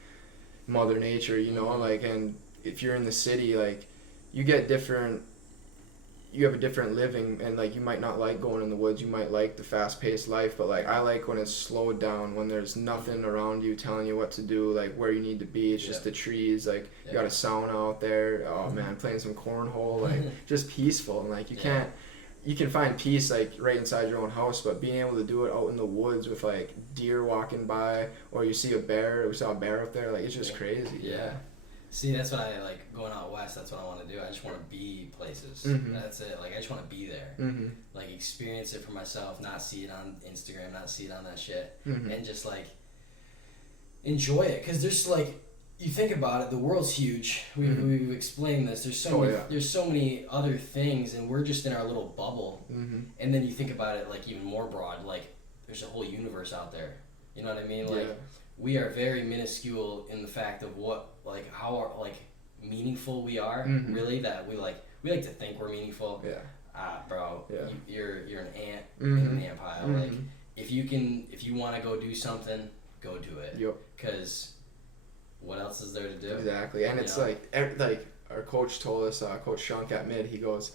Mother Nature, like, and if you're in the city, like you have a different living, and like you might not like going in the woods, you might like the fast-paced life, but like I like when it's slowed down, when there's nothing around you telling you what to do, like where you need to be. It's just the trees, like you got a sauna out there, oh man, playing some cornhole, like just peaceful. And like you can find peace like right inside your own house, but being able to do it out in the woods with like deer walking by, or you see a bear. We saw a bear up there. Like it's just crazy. Yeah. See, that's what I like going out west. That's what I want to do. I just want to be places. That's it. Like I just want to be there. Like experience it for myself, not see it on Instagram, not see it on that shit, and just like enjoy it. Because there's like, you think about it, the world's huge. We've explained this. There's so many other things, and we're just in our little bubble. And then you think about it like even more broad. Like there's a whole universe out there. You know what I mean? Like we are very minuscule in the fact of how meaningful we are. Really, that we like to think we're meaningful. Bro, you're an ant in an ant pile. Like if you want to go do something, go do it. Because what else is there to do? Exactly. And it's like our coach told us, Coach Shunk at Mid, he goes,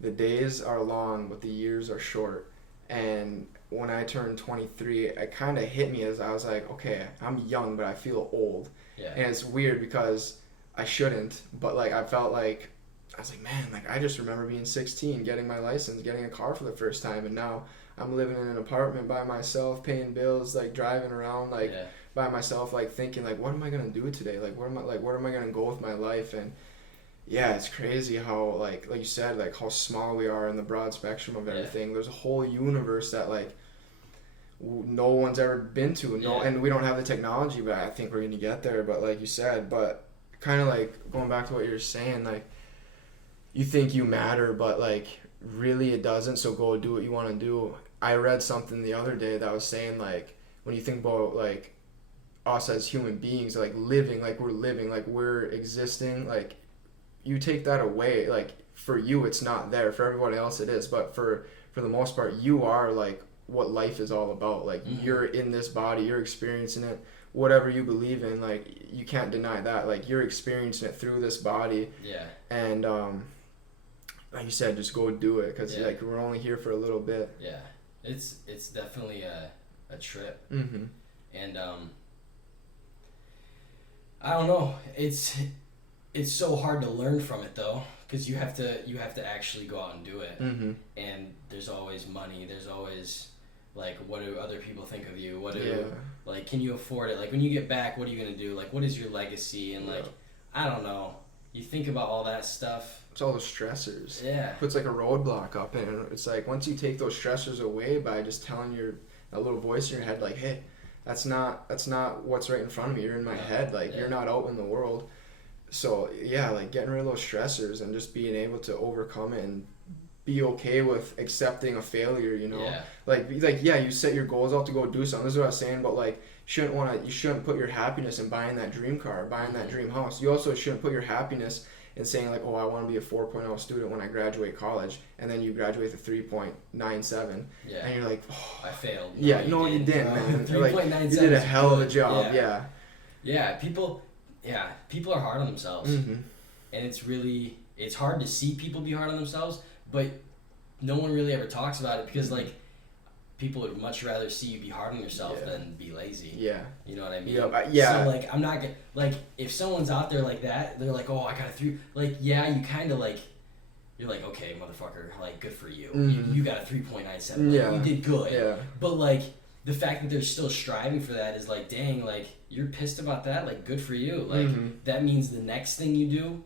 the days are long, but the years are short. And when I turned 23, it kind of hit me as I was like, okay, I'm young, but I feel old. And it's weird because I shouldn't, but like I felt like, I was like, man, like I just remember being 16, getting my license, getting a car for the first time, and now I'm living in an apartment by myself, paying bills, like driving around like by myself, like thinking like, what am I gonna do today? Like where am I gonna go with my life? And it's crazy how like you said, like how small we are in the broad spectrum of everything. There's a whole universe that like no one's ever been to. And we don't have the technology, but I think we're gonna get there. But like you said, but kind of like going back to what you're saying, like you think you matter, but like really it doesn't. So go do what you want to do. I read something the other day that was saying like when you think about like us as human beings, like living, like we're existing, like you take that away, like for you it's not there, for everyone else it is, but for the most part you are like what life is all about. Like you're in this body, you're experiencing it, whatever you believe in, like you can't deny that, like you're experiencing it through this body. And like you said, just go do it, because like we're only here for a little bit. It's definitely a trip. And I don't know, it's so hard to learn from it though, because you have to actually go out and do it. And there's always money, there's always like, what do other people think of you, like, can you afford it, like when you get back, what are you gonna do, like what is your legacy, and like I don't know, you think about all that stuff. It's all the stressors. Puts like a roadblock up, and it's like once you take those stressors away by just telling that little voice in your head, like, hey, that's not what's right in front of me, you're in my head, like you're not out in the world. So like getting rid of those stressors and just being able to overcome it and be okay with accepting a failure, you know? Yeah. Like yeah, you set your goals out to go do something. This is what I was saying, but like you shouldn't put your happiness in buying that dream car, buying that dream house. You also shouldn't put your happiness in saying like, oh, I want to be a 4.0 student when I graduate college, and then you graduate with a 3.97, Yeah. and you're like, oh, I failed. Yeah, no, you didn't, man. Like, 3.97 you did a is hell of a good. job. Yeah. Yeah. People are hard on themselves, Mm-hmm. and it's hard to see people be hard on themselves, but no one really ever talks about it because like people would much rather see you be hard on yourself than be lazy. Yeah. You know what I mean? Yeah. So like I'm not gonna like if someone's out there like that, they're like, oh, I got a 3. Like yeah, you kind of like you're like, okay, motherfucker, like good for you. Mm-hmm. You got a 3.97. Like, you did good. Yeah. But like the fact that they're still striving for that is like, dang, like you're pissed about that. Like good for you. Like that means the next thing you do,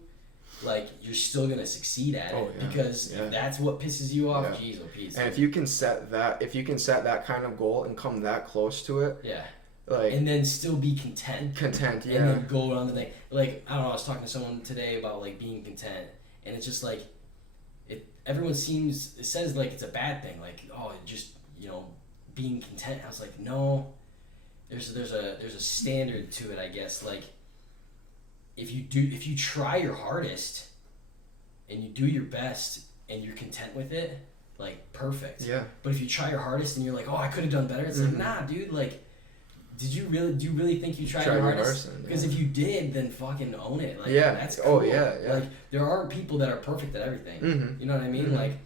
like you're still gonna succeed at it because if that's what pisses you off. Jeez, oh Pete. And if you can set that kind of goal and come that close to it, like and then still be content, yeah, and then go on the next. Like I don't know, I was talking to someone today about like being content, and it's just like everyone says like it's a bad thing, like oh just being content. I was like no, there's a standard to it, I guess. Like if you try your hardest and you do your best and you're content with it, like perfect. Yeah. But if you try your hardest and you're like, oh, I could have done better, it's like, nah, dude, like, do you really think you tried your hardest? Because if you did, then fucking own it. Like, that's cool. Oh yeah. Like there are people that are perfect at everything. You know what I mean? Like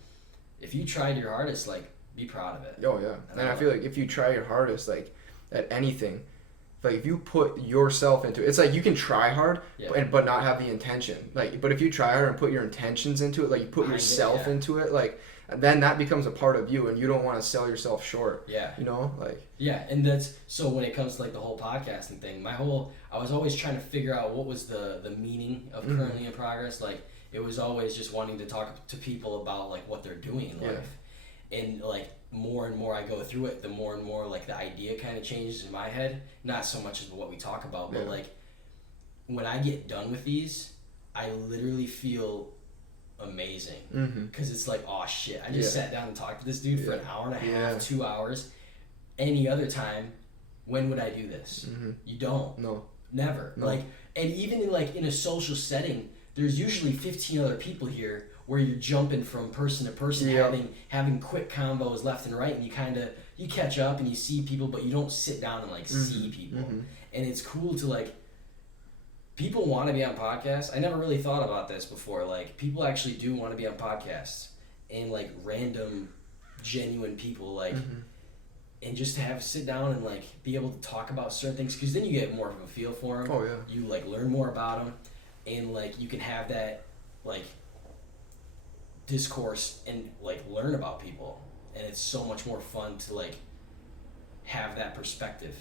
if you tried your hardest, like be proud of it. Oh yeah. And I feel like if you try your hardest, like at anything, like if you put yourself into it, it's like you can try hard, but not have the intention. Like, but if you try hard and put your intentions into it, like you put yourself into it, like then that becomes a part of you, and you don't want to sell yourself short. Yeah. You know, like. Yeah, and that's so when it comes to like the whole podcasting thing. I was always trying to figure out what was the meaning of currently in progress. Like it was always just wanting to talk to people about like what they're doing in life, and like. More and more I go through it, the more and more like the idea kind of changes in my head. Not so much as what we talk about, but like when I get done with these, I literally feel amazing because it's like, oh shit, I just sat down and talked to this dude for an hour and a half, 2 hours. Any other time, when would I do this? You don't. No. Never. No. Like, and even in a social setting, there's usually 15 other people here where you're jumping from person to person, having quick combos left and right, and you catch up and you see people, but you don't sit down and like see people. And it's cool to like people want to be on podcasts. I never really thought about this before. Like people actually do want to be on podcasts, and like random, genuine people like. And just to sit down and like be able to talk about certain things, because then you get more of a feel for them. Oh yeah. You like learn more about them, and like you can have that like discourse and like learn about people, and it's so much more fun to like have that perspective.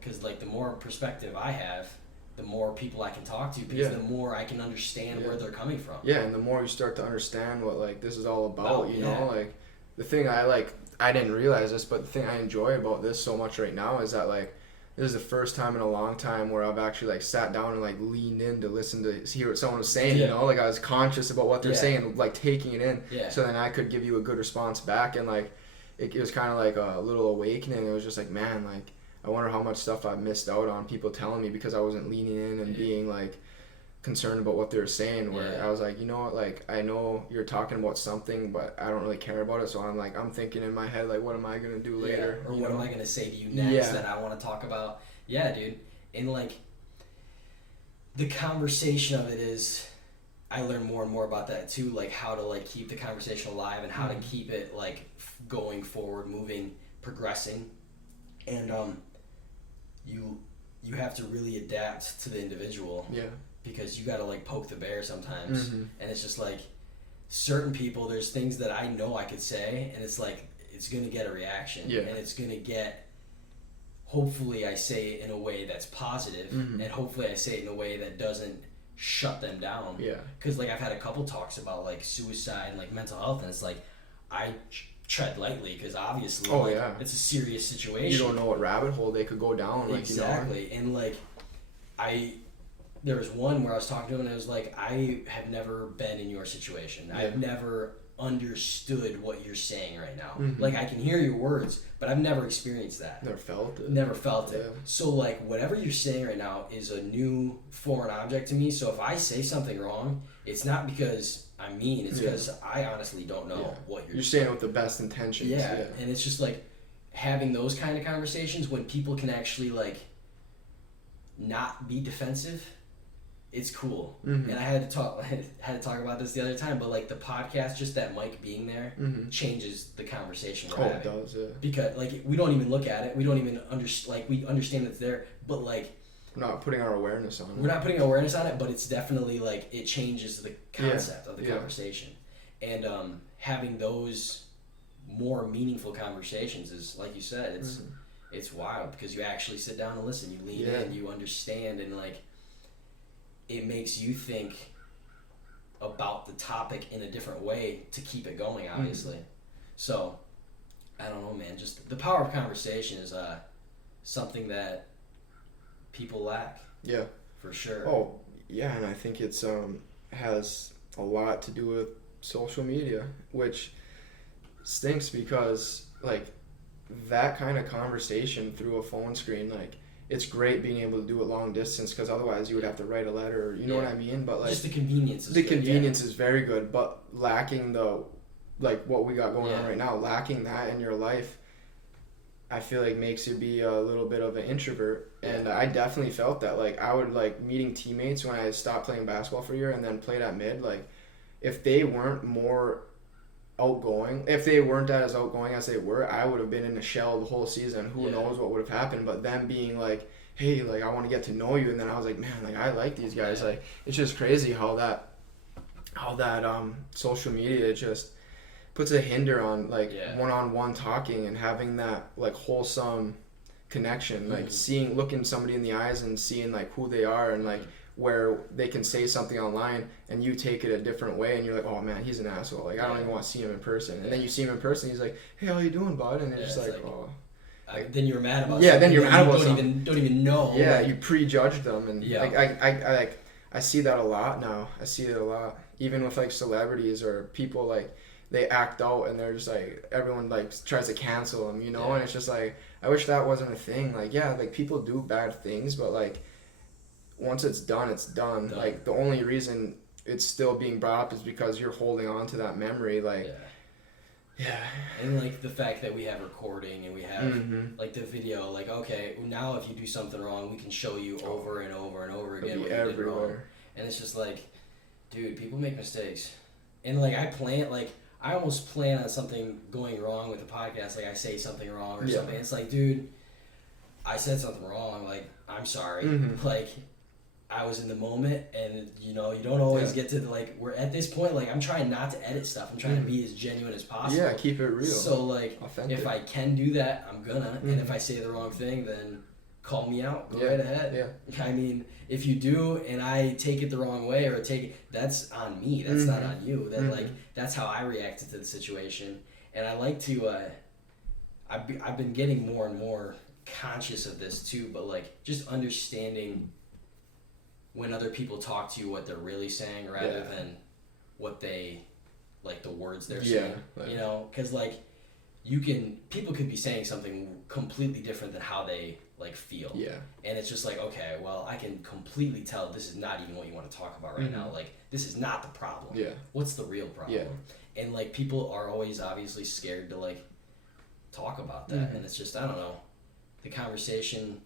Because like the more perspective I have, the more people I can talk to, because the more I can understand where they're coming from. Yeah, and the more you start to understand what like this is all about. You know, like the thing I didn't realize this, but the thing I enjoy about this so much right now is that like this is the first time in a long time where I've actually like sat down and like leaned in to listen to hear what someone was saying. You know, like I was conscious about what they're saying, like taking it in, so then I could give you a good response back. And like it was kind of like a little awakening. It was just like, man, like I wonder how much stuff I've missed out on, people telling me because I wasn't leaning in and being like concerned about what they were saying, where I was like, you know what, like I know you're talking about something, but I don't really care about it, so I'm thinking in my head like, what am I gonna do later, or what am I gonna say to you next that I want to talk about. Dude. And like the conversation of it is, I learn more and more about that too, like how to like keep the conversation alive and how to keep it like going forward, moving, progressing. And you have to really adapt to the individual, because you got to like poke the bear sometimes. And it's just like certain people, there's things that I know I could say, and it's like it's gonna get a reaction, and it's gonna get, hopefully I say it in a way that's positive, and hopefully I say it in a way that doesn't shut them down. Because like I've had a couple talks about like suicide and like mental health, and it's like I tread lightly, because obviously it's a serious situation. You don't know what rabbit hole they could go down. Like, exactly. And like there was one where I was talking to him and I was like, I have never been in your situation. Yeah. I've never understood what you're saying right now. Mm-hmm. Like, I can hear your words, but I've never experienced that. Never felt it. Never felt it. Yeah. So, like, whatever you're saying right now is a new foreign object to me. So if I say something wrong, it's not because I'm mean. It's because I honestly don't know what you're saying it with the best intentions. Yeah, and it's just like having those kind of conversations when people can actually like not be defensive. It's cool. Mm-hmm. And I had to talk about this the other time, but like the podcast, just that mic being there changes the conversation we're having. It does, yeah. Because like we don't even look at it, we don't even we understand it's there, but like we're not putting our awareness on it. We're not putting our awareness on it, but it's definitely like it changes the concept of the conversation. And having those more meaningful conversations is, like you said, it's wild because you actually sit down and listen, you lean in, you understand, and like it makes you think about the topic in a different way to keep it going, obviously. So I don't know, man, just the power of conversation is something that people lack. Yeah, for sure. Oh yeah, and I think it's has a lot to do with social media, which stinks because like that kind of conversation through a phone screen, like it's great being able to do it long distance because otherwise you would have to write a letter, you know what I mean? But like just the convenience is is very good, but lacking the like what we got going on right now, lacking that in your life, I feel like makes you be a little bit of an introvert. And I definitely felt that. Like I would like meeting teammates when I stopped playing basketball for a year and then played at mid, like if they weren't more outgoing, if they weren't as outgoing as they were, I would have been in a shell the whole season. Who knows what would have happened? But them being like, hey, like I want to get to know you, and then I was like, man, like I like these guys. Like it's just crazy how that social media just puts a hinder on like one-on-one talking and having that like wholesome connection, like looking somebody in the eyes and seeing like who they are and like where they can say something online and you take it a different way and you're like, oh man, he's an asshole, like I don't even want to see him in person, and then you see him in person, he's like, hey, how you doing, bud? And it's just like oh, then you're mad about then you're mad about something. Don't even know, you prejudge them, and I see that a lot now. I see it a lot even with like celebrities or people, like they act out and they're just like everyone like tries to cancel them, you know. And it's just like I wish that wasn't a thing. Like like people do bad things, but like once it's done, it's done. Like the only reason it's still being brought up is because you're holding on to that memory, like and like the fact that we have recording and we have like the video, like okay, now if you do something wrong, we can show you over and over and over again what you did wrong. And it's just like, dude, people make mistakes, and like I almost plan on something going wrong with the podcast. Like I say something wrong or something. It's like, dude, I said something wrong. Like, I'm sorry. Like, I was in the moment, and you know, you don't always get to like. We're at this point. Like, I'm trying not to edit stuff. I'm trying to be as genuine as possible. Yeah, keep it real. So like, authentic. If I can do that, I'm gonna. And if I say the wrong thing, then call me out. Go right ahead. I mean, if you do and I take it the wrong way or that's on me. That's not on you. That like that's how I reacted to the situation. And I like to I've been getting more and more conscious of this too, but like just understanding when other people talk to you what they're really saying rather than what they like the words they're saying. You know, cuz like people could be saying something completely different than how they like feel. And it's just like, okay, well, I can completely tell this is not even what you want to talk about right now. Like, this is not the problem. What's the real problem? And like people are always obviously scared to like talk about that. And it's just, I don't know, the conversation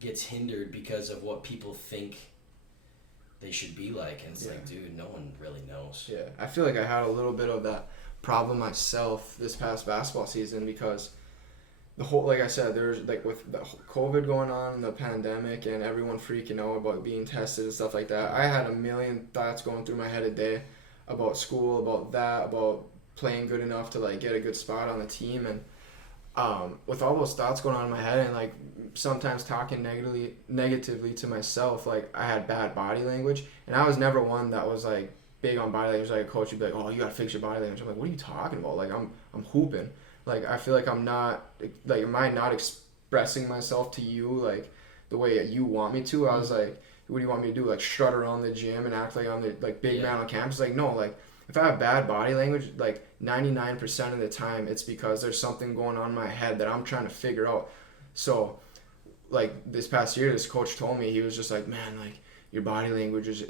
gets hindered because of what people think they should be like. And it's like, dude, no one really knows. I feel like I had a little bit of that problem myself this past basketball season because the whole, like I said, there's like with the COVID going on, the pandemic, and everyone freaking out about being tested and stuff like that. I had a million thoughts going through my head a day about school, about that, about playing good enough to like get a good spot on the team, and with all those thoughts going on in my head and like sometimes talking negatively to myself, like I had bad body language, and I was never one that was like big on body language. Like a coach would be like, oh, you gotta fix your body language. I'm like, what are you talking about? Like I'm hooping. Like I feel like I'm not, like, am I not expressing myself to you like the way you want me to? I was like, what do you want me to do? Like strut around the gym and act like I'm the like big man on campus? Like no, like if I have bad body language, like 99% of the time it's because there's something going on in my head that I'm trying to figure out. So like this past year, this coach told me, he was just like, man, like your body language is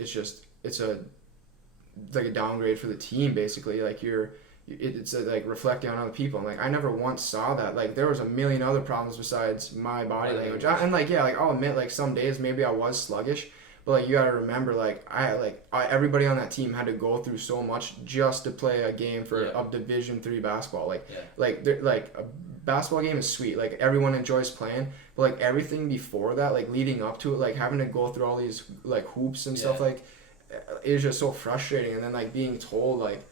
it's a like a downgrade for the team basically. Like it's like reflecting on other people. And like I never once saw that. Like there was a million other problems besides my body language. And like yeah, like I'll admit like some days maybe I was sluggish, but like you gotta remember like everybody on that team had to go through so much just to play a game for a Division 3 basketball. Like a basketball game is sweet. Like everyone enjoys playing, but like everything before that, like leading up to it, like having to go through all these like hoops and stuff, like it was just so frustrating. And then like being told like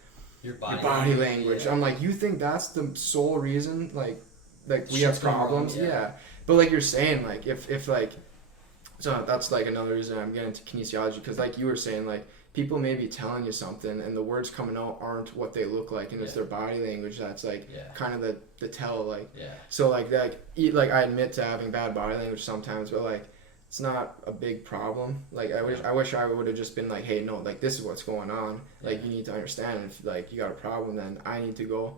your body language. I'm like, you think that's the sole reason like we have problems? Yeah. But like you're saying, like if like, so that's like another reason I'm getting into kinesiology, because like you were saying, like people may be telling you something and the words coming out aren't what they look like, and it's their body language that's like kind of the tell, like so like I admit to having bad body language sometimes, but like it's not a big problem. Like I wish I would have just been like, hey, no, like this is what's going on, like you need to understand. If like you got a problem, then I need to go,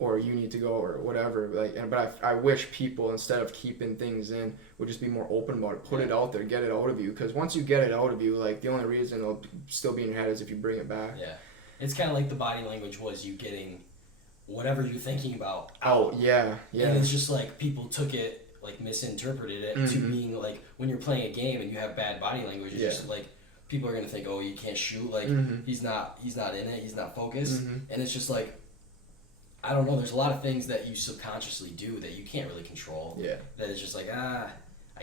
or you need to go, or whatever. Like, but I wish people, instead of keeping things in, would just be more open about it. Put it out there, get it out of you. Because once you get it out of you, like the only reason it'll still be in your head is if you bring it back. Yeah, it's kind of like the body language was you getting whatever you're thinking about out. Oh yeah. And it's just like people took it, like misinterpreted it to being like when you're playing a game and you have bad body language, it's just like people are gonna think, oh, you can't shoot, like he's not in it, he's not focused, and it's just like, I don't know, there's a lot of things that you subconsciously do that you can't really control. Yeah. That it's just like, I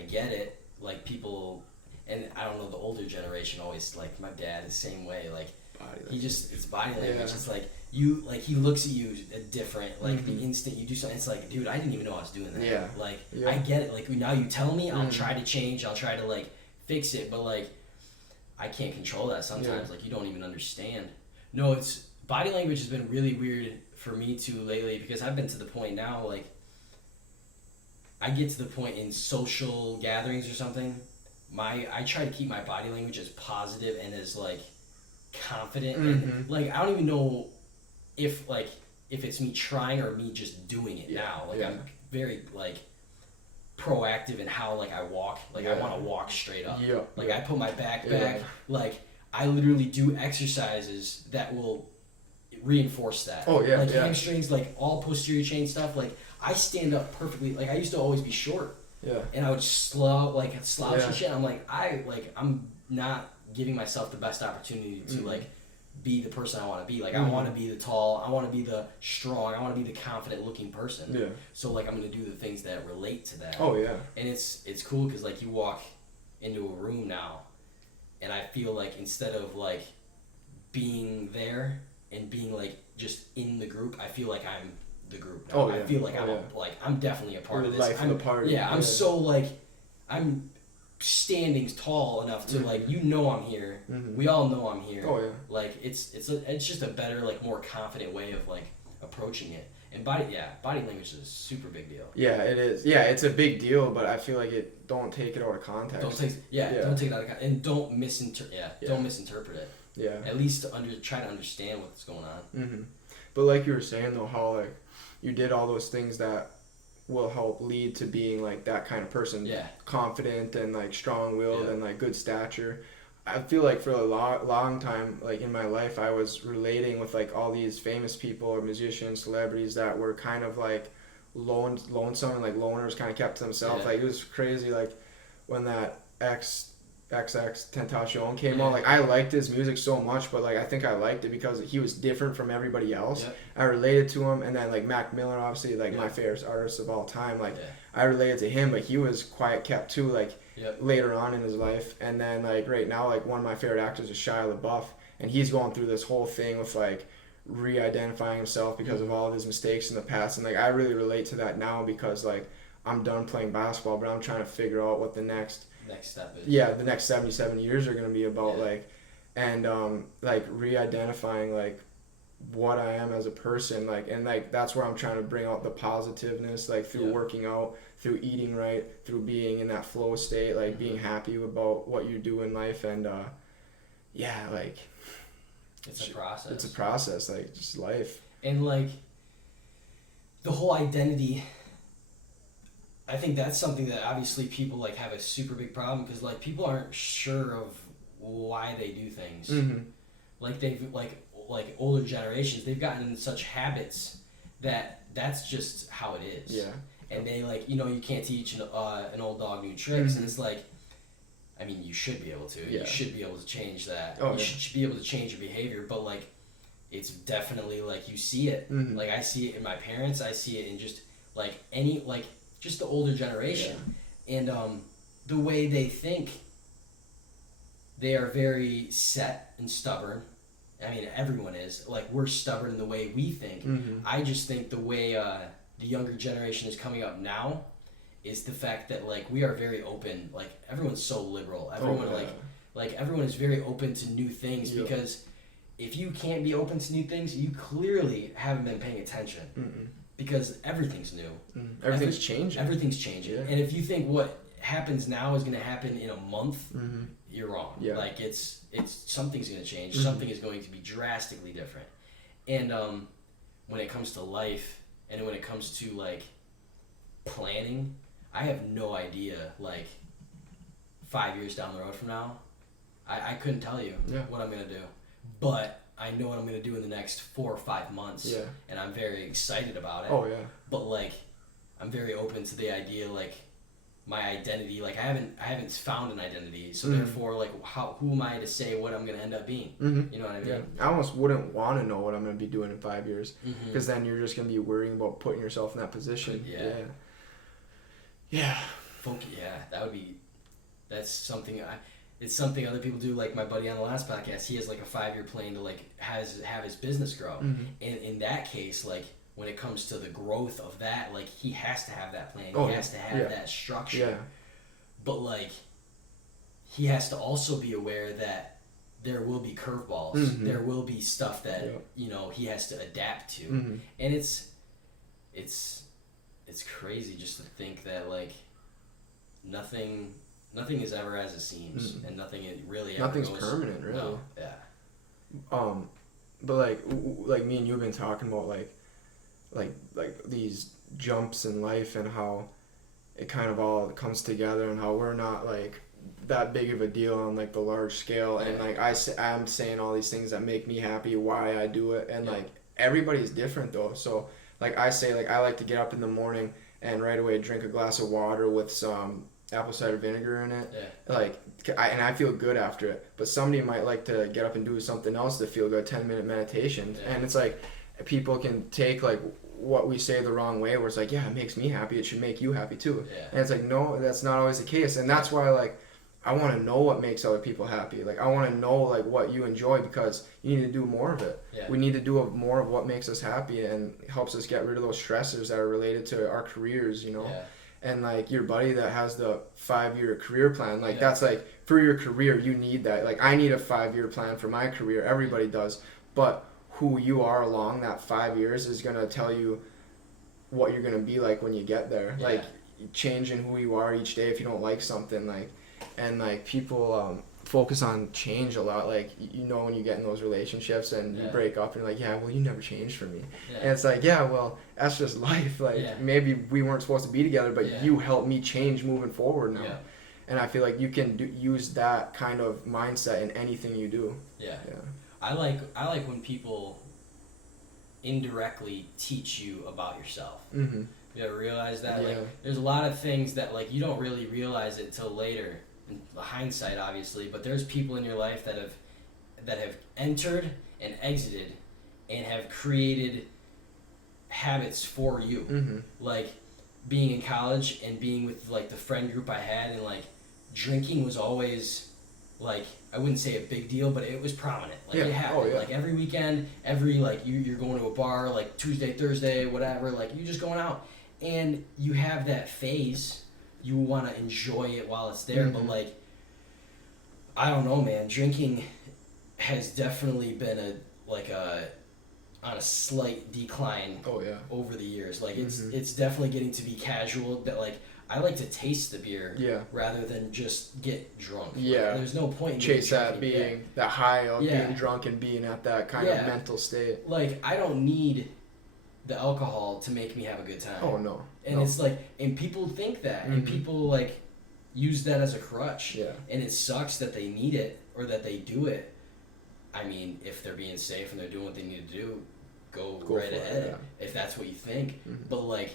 get it. Like people, and I don't know, the older generation always, like my dad is the same way, like it's body language. It's like you, like he looks at you different, like the instant you do something, it's like, dude, I didn't even know I was doing that. Yeah. Like I get it. Like now you tell me, I'll try to change, I'll try to like fix it, but like I can't control that sometimes. Like you don't even understand. No, it's body language has been really weird for me too lately, because I've been to the point now, like I get to the point in social gatherings or something, I try to keep my body language as positive and as like confident and like I don't even know if it's me trying or me just doing it now. Like I'm very like proactive in how like I walk. Like I want to walk straight up. Like I put my back back. Like I literally do exercises that will reinforce that. Like hamstrings, like all posterior chain stuff. Like I stand up perfectly. Like I used to always be short. And I would slouch and shit. I'm like I'm not giving myself the best opportunity to like be the person I want to be. Like I want to be the tall, I want to be the strong, I want to be the confident looking person. So like I'm gonna do the things that relate to that. And it's cool because like you walk into a room now, and I feel like instead of like being there and being like just in the group, I feel like I'm the group now. I feel like I'm definitely a part of this. I'm a part. I'm so like I'm standing tall enough to like I'm here. We all know I'm here. Like it's just a better, like more confident way of like approaching it. And body language is a super big deal. Yeah, it is. Yeah, it's a big deal, but I feel like don't take it out of context. Don't take it out of context, and don't misinterpret it. Yeah. At least try to understand what's going on. But like you were saying though, how like you did all those things that will help lead to being like that kind of person, confident and like strong-willed and like good stature. I feel like for a long time, like in my life, I was relating with like all these famous people or musicians, celebrities that were kind of like lonesome and like loners, kind of kept to themselves. Like it was crazy, like when that XXXTentacion came out, like I liked his music so much, but like I think I liked it because he was different from everybody else. I related to him. And then like Mac Miller, obviously like my favorite artist of all time, like I related to him, but he was quiet, kept too, like later on in his life. And then like right now, like one of my favorite actors is Shia LaBeouf, and he's going through this whole thing with like re-identifying himself because of all of his mistakes in the past. And like I really relate to that now because like I'm done playing basketball, but I'm trying to figure out what the next step is. The next 77 years are going to be about, like, and like re-identifying like what I am as a person, like, and like that's where I'm trying to bring out the positiveness, like through working out, through eating right, through being in that flow state, like being happy about what you do in life. And like it's a process. It's a process, like just life. And like the whole identity, I think that's something that obviously people like have a super big problem, because like people aren't sure of why they do things. Like they've like older generations, they've gotten in such habits that that's just how it is. Yeah. And they like, you can't teach an old dog new tricks, and it's like, I mean, you should be able to. Yeah. You should be able to change that. Oh, you should be able to change your behavior, but like, it's definitely like you see it. Like I see it in my parents. I see it in just like just the older generation, and the way they think. They are very set and stubborn. I mean, everyone is. Like, we're stubborn in the way we think. I just think the way the younger generation is coming up now is the fact that, like, we are very open. Like, everyone's so liberal. Everyone, like everyone is very open to new things, because if you can't be open to new things, you clearly haven't been paying attention. Because everything's new. Everything's changing. Everything's changing. Yeah. And if you think what happens now is going to happen in a month, you're wrong. Yeah. Like it's something's going to change. Something is going to be drastically different. And when it comes to life, and when it comes to like planning, I have no idea. Like 5 years down the road from now, I couldn't tell you what I'm going to do, but I know what I'm going to do in the next 4 or 5 months. Yeah. And I'm very excited about it. Oh yeah. But like, I'm very open to the idea, like, my identity, like I haven't found an identity, so therefore, like, who am I to say what I'm gonna end up being? You know what I mean? Yeah. I almost wouldn't want to know what I'm gonna be doing in 5 years, because then you're just gonna be worrying about putting yourself in that position. Yeah. That would be. That's something it's something other people do. Like my buddy on the last podcast, he has like a 5-year plan to like have his business grow. And in that case, like, when it comes to the growth of that, like, he has to have that plan. He has to have that structure. Yeah. But like, he has to also be aware that there will be curveballs. There will be stuff that he has to adapt to. And it's crazy just to think that like nothing is ever as it seems, and nothing really ever nothing's goes, permanent, really. No. Yeah. But like me and you've been talking about like these jumps in life, and how it kind of all comes together, and how we're not like that big of a deal on like the large scale. And like I'm saying all these things that make me happy, why I do it, and like everybody's different though. So like I say, like I like to get up in the morning and right away drink a glass of water with some apple cider vinegar in it. Like I feel good after it. But somebody might like to get up and do something else to feel good, 10-minute meditation. And it's like people can take like what we say the wrong way, where it's like, yeah, it makes me happy, it should make you happy too. And it's like, no, that's not always the case. And that's why like I want to know what makes other people happy. Like I want to know like what you enjoy, because you need to do more of it. We need to do more of what makes us happy and helps us get rid of those stressors that are related to our careers, And like your buddy that has the 5-year career plan, like that's like for your career, you need that. Like I need a 5-year plan for my career. Everybody does. But who you are along that 5 years is going to tell you what you're going to be like when you get there. Like changing who you are each day if you don't like something, like, and like people focus on change a lot. Like, when you get in those relationships and you break up and you're like, yeah, well, you never changed for me. And it's like, yeah, well, that's just life. Like maybe we weren't supposed to be together, but you helped me change moving forward now. And I feel like you can use that kind of mindset in anything you do. I like when people indirectly teach you about yourself. You ever realize that? Like, there's a lot of things that like you don't really realize it till later, in hindsight, obviously. But there's people in your life that have entered and exited, and have created habits for you. Like being in college and being with like the friend group I had, and like drinking was always like, I wouldn't say a big deal, but it was prominent. Like it happened. Like every weekend, like you're going to a bar, like Tuesday, Thursday, whatever, like you're just going out. And you have that phase, you want to enjoy it while it's there, but like, I don't know, man, drinking has definitely been a on a slight decline. Oh yeah. Over the years, like it's definitely getting to be casual. That like I like to taste the beer. Yeah. Rather than just get drunk. Yeah. Like, there's no point in chase that being that high of Yeah. being drunk and being at that kind of mental state. Like I don't need the alcohol to make me have a good time. Oh no. And it's like, and people think that, and people like use that as a crutch. Yeah. And it sucks that they need it or that they do it. I mean, if they're being safe and they're doing what they need to do, go right ahead. If that's what you think. But like,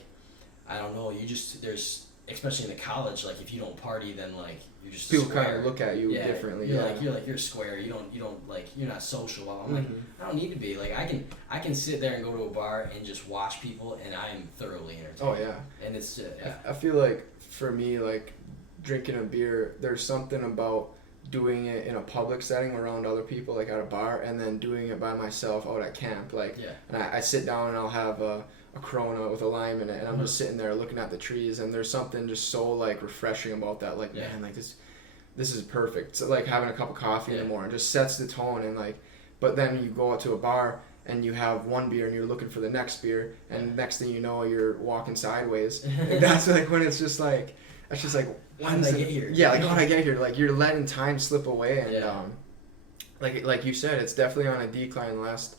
I don't know. You just there's especially in the college, like if you don't party, then like you're just people kind of look at you differently. You're square. You don't like you're not social. I'm like I don't need to be. Like I can sit there and go to a bar and just watch people, and I am thoroughly entertained. Oh yeah. And it's I feel like for me, like drinking a beer, there's something about doing it in a public setting around other people, like at a bar, and then doing it by myself out at camp. Like, and I sit down and I'll have a Corona with a lime in it, and I'm just sitting there looking at the trees, and there's something just so like refreshing about that. Like, man, like this is perfect. So like having a cup of coffee in the morning just sets the tone, and like, but then you go out to a bar and you have one beer and you're looking for the next beer, and next thing you know you're walking sideways. And that's like when it's just like, that's just like, how did I get here? Yeah, like how did I get here? Like you're letting time slip away, and like you said, it's definitely on a decline the last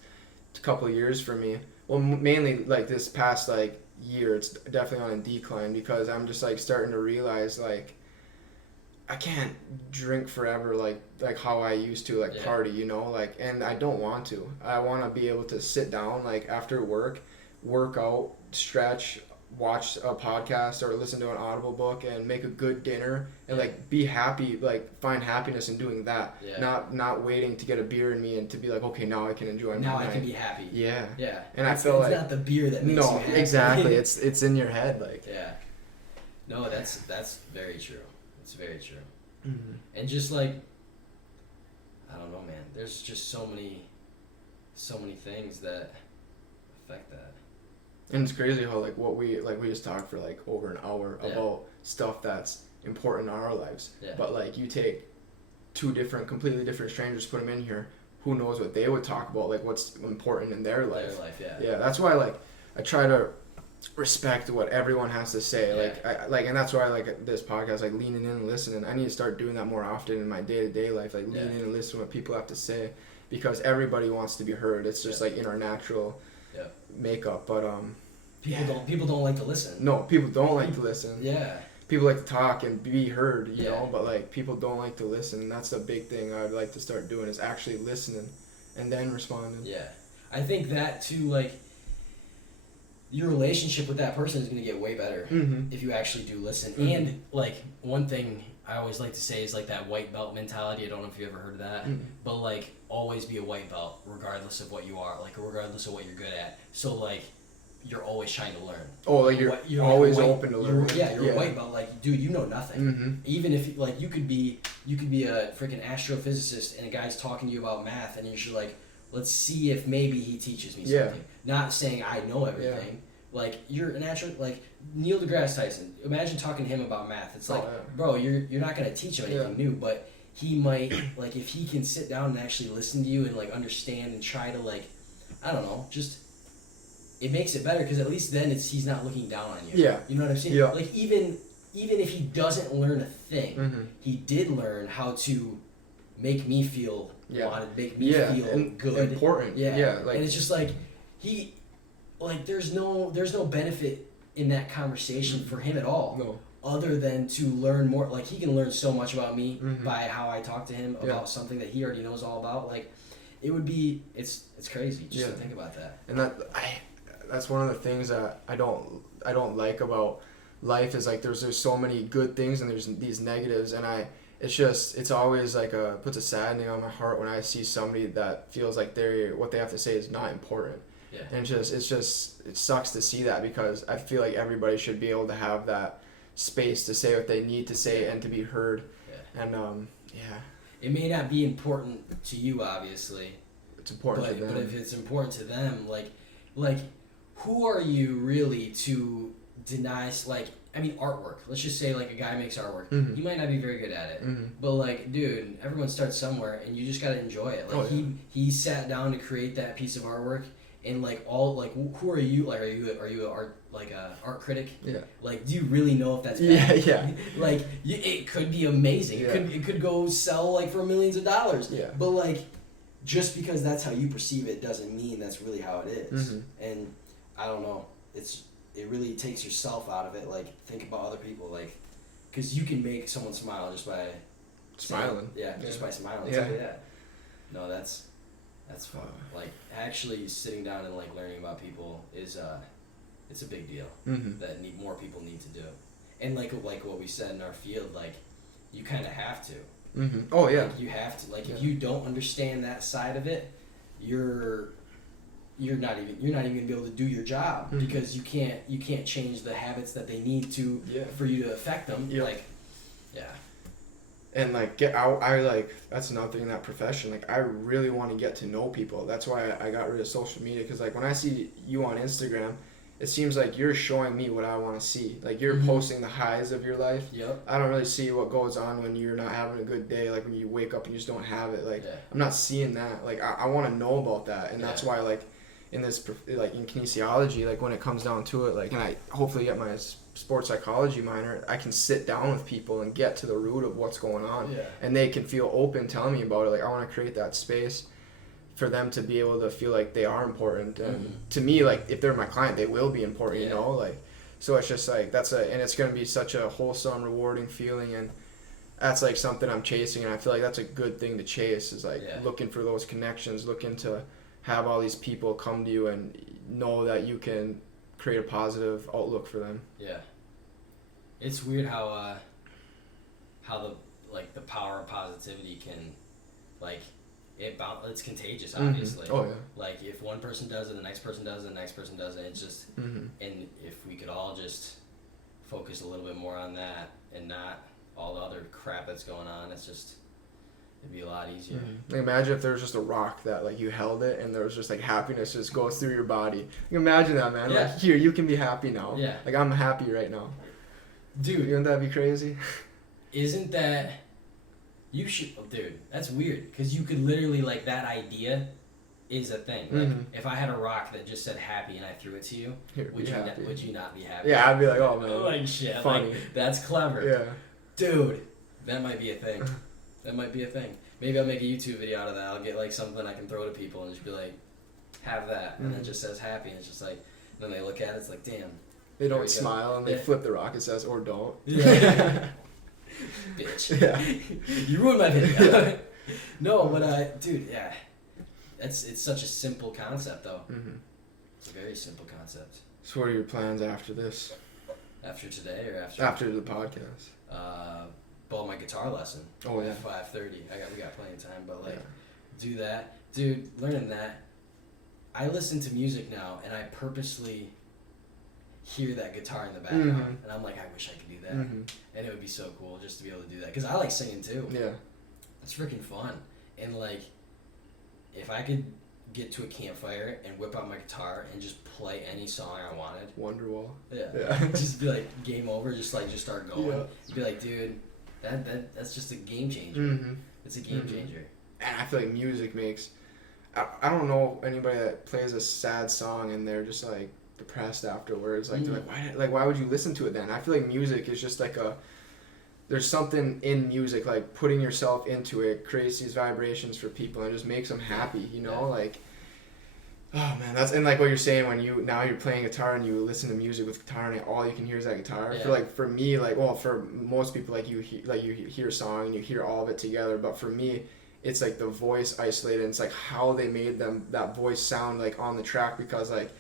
couple of years for me. Well, mainly like this past like year, it's definitely on a decline because I'm just like starting to realize like I can't drink forever like how I used to party, you know, like, and I don't want to. I want to be able to sit down like after work out, stretch, watch a podcast or listen to an Audible book and make a good dinner and like be happy, like find happiness in doing that. Not waiting to get a beer in me and to be like, okay, now I can enjoy my now night. I can be happy. Yeah. And I feel like it's not the beer that makes you happy. Exactly. It's in your head, like. Yeah. No, that's very true. It's very true. And just like, I don't know, man. There's just so many things that affect that. And it's crazy how like we just talked for like over an hour about stuff that's important in our lives. But like you take two completely different strangers, put them in here, who knows what they would talk about, like what's important in their life. Yeah, that's why like I try to respect what everyone has to say. And that's why I like this podcast, like leaning in and listening. I need to start doing that more often in my day-to-day life, like lean in and listen to what people have to say, because everybody wants to be heard. It's just like in our natural makeup. But people don't like to listen. No, people don't like to listen. People like to talk and be heard, you know, but like people don't like to listen. And that's a big thing I'd like to start doing, is actually listening and then responding. I think that too, like your relationship with that person is going to get way better if you actually do listen. And like one thing I always like to say is like that white belt mentality. I don't know if you ever heard of that, but like always be a white belt regardless of what you are, like regardless of what you're good at. So like you're always trying to learn. Oh, like you're always open to learn. You're a white belt. Like, dude, you know nothing. Even if like you could be a freaking astrophysicist and a guy's talking to you about math, and you're just like, let's see if maybe he teaches me something. Not saying I know everything. Like you're an like Neil deGrasse Tyson. Imagine talking to him about math. It's like, bro, you're not gonna teach him anything new, but he might, like, if he can sit down and actually listen to you and like understand and try to like, I don't know, just. It makes it better because at least then he's not looking down on you. You know what I'm saying? Like even if he doesn't learn a thing, he did learn how to make me feel wanted, make me feel good, important. Like, and it's just like there's no benefit in that conversation for him at all. Other than to learn more. Like he can learn so much about me by how I talk to him about something that he already knows all about. Like it would be it's crazy just to think about that. And that's one of the things that I don't like about life, is like there's so many good things and there's these negatives, and it's always like puts a saddening on my heart when I see somebody that feels like what they have to say is not important. And it sucks to see that, because I feel like everybody should be able to have that space to say what they need to say and to be heard. And it may not be important to you, obviously. It's important to them. But if it's important to them, like who are you really to deny, like, I mean, artwork. Let's just say, like, a guy makes artwork. He might not be very good at it. But, like, dude, everyone starts somewhere, and you just got to enjoy it. Like, he sat down to create that piece of artwork, And like all like who are you? Like are you a art like a art critic? Yeah. Like do you really know if that's bad? Yeah. Like it could be amazing. Yeah. It could go sell like for millions of dollars. Yeah. But like just because that's how you perceive it doesn't mean that's really how it is. Mm-hmm. And I don't know. It really takes yourself out of it. Like think about other people. Like because you can make someone smile just by Smiling. just by smiling. Yeah. Yeah. No, that's fun. Like actually sitting down and like learning about people is it's a big deal Mm-hmm. that more people need to do. And like what we said in our field, like you kind of have to. Mm-hmm. Oh yeah. Like, you have to. Like Yeah. if you don't understand that side of it, you're not even gonna be able to do your job Mm-hmm. because you can't change the habits that they need to for you to affect them. Yeah. Like yeah. And like I like that's another thing in that profession. Like I really want to get to know people. That's why I got rid of social media, because like when I see you on Instagram, it seems like you're showing me what I want to see. Like you're Mm-hmm. posting the highs of your life. Yep. I don't really see what goes on when you're not having a good day. Like when you wake up and you just don't have it. Like Yeah. I'm not seeing that. Like I want to know about that, and that's why like in this like in kinesiology, like when it comes down to it, like and I hopefully get my sports psychology minor, I can sit down with people and get to the root of what's going on, Yeah. and they can feel open telling me about it. Like I want to create that space for them to be able to feel like they are important, and to me, like if they're my client, they will be important, you know, like so it's just like and it's going to be such a wholesome, rewarding feeling, and that's like something I'm chasing, and I feel like that's a good thing to chase, is like looking for those connections, looking to have all these people come to you and know that you can create a positive outlook for them. Yeah. It's weird how the power of positivity can like it's contagious, obviously. Oh yeah. Like if one person does it, the next person does it, the next person does it. It's just and if we could all just focus a little bit more on that and not all the other crap that's going on, it'd be a lot easier. Like imagine if there was just a rock that like you held it and there was just like happiness just goes through your body. Like, imagine that, man. Yeah. Like here, you can be happy now. Yeah. Like I'm happy right now. Dude, Wouldn't that be crazy? isn't that dude, that's weird, because you could literally like that idea is a thing. Like if I had a rock that just said happy and I threw it to you, Here, would be you happy. would you not be happy? Yeah, I'd be like, oh man. Like shit. Funny. Like, that's clever. Yeah. Dude, that might be a thing. That might be a thing. Maybe I'll make a YouTube video out of that. I'll get like something I can throw to people and just be like, have that, and it just says happy, and it's just like, then they look at it, it's like, damn. They There we don't go. smile and they Yeah. flip the rock. It says or don't. Yeah. Bitch. Yeah. You ruined my video. No, but dude, yeah. It's such a simple concept though. It's a very simple concept. So what are your plans after this? After today or after? After the podcast. Bought my guitar lesson. Oh yeah. 5:30. We got plenty of time, but like, do that, dude. Learning that. I listen to music now, and I purposely hear that guitar in the background, and I'm like, I wish I could do that, and it would be so cool just to be able to do that, because I like singing too. Yeah. It's freaking fun, and like, if I could get to a campfire and whip out my guitar and just play any song I wanted. Wonderwall. Yeah. Just be like, game over. Just start going. Yeah. Be like, dude, that's just a game changer. It's a game changer. And I feel like music makes. I don't know anybody that plays a sad song and they're just like depressed afterwards. Like they're like, why would you listen to it then? I feel like music is just like there's something in music, like putting yourself into it creates these vibrations for people and it just makes them happy, you know? Like, oh man, and like what you're saying, when you're playing guitar and you listen to music with guitar and all you can hear is that guitar. I feel like for me, like, well, for most people, like you hear a song and you hear all of it together, but for me, it's like the voice isolated, and it's like how they made that voice sound like on the track, because like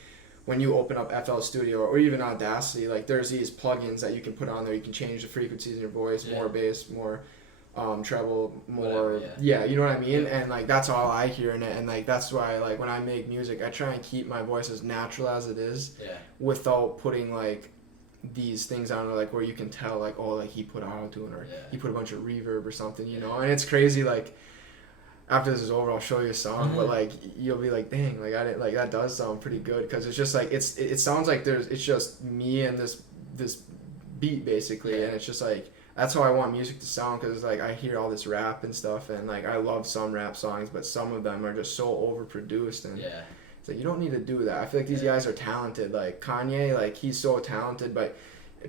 when you open up FL Studio or even Audacity, like there's these plugins that you can put on there. You can change the frequencies in your voice, more bass, more treble, more whatever, you know what I mean? And like that's all I hear in it, and like that's why like when I make music, I try and keep my voice as natural as it is, without putting like these things on there, like where you can tell like, oh, like he put auto-tune or he put a bunch of reverb or something, you know? And it's crazy, like after this is over, I'll show you a song, but like you'll be like, dang, like I didn't, like that does sound pretty good, because it's just like it sounds like it's just me and this beat basically, and it's just like that's how I want music to sound, because like I hear all this rap and stuff, and like I love some rap songs, but some of them are just so overproduced, and It's like, you don't need to do that. I feel like these guys are talented. Like Kanye, like he's so talented, but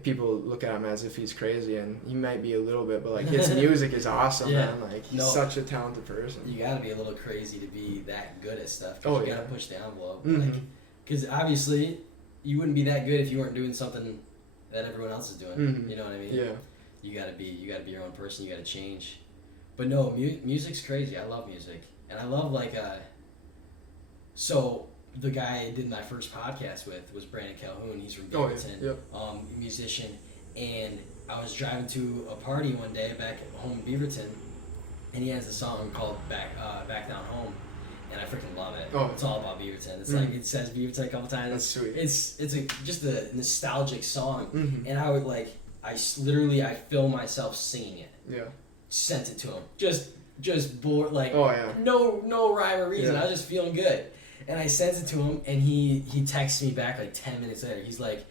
people look at him as if he's crazy, and he might be a little bit, but like his music is awesome, man. Like he's such a talented person. You gotta be a little crazy to be that good at stuff. Oh, you gotta push the envelope. Like, because obviously you wouldn't be that good if you weren't doing something that everyone else is doing. You know what I mean? Yeah. You gotta be your own person. You gotta change. But no, music's crazy. I love music, and I love like so the guy I did my first podcast with was Brandon Calhoun. He's from Beaverton, musician. And I was driving to a party one day back home in Beaverton, and he has a song called Back Down Home, and I freaking love it. Oh. It's all about Beaverton. It's like, it says Beaverton a couple times. That's sweet. It's just a nostalgic song, and I would like, I film myself singing it. Yeah. Sent it to him. Just bored, like, no rhyme or reason. I was just feeling good. And I sent it to him, and he texts me back like 10 minutes later. He's like,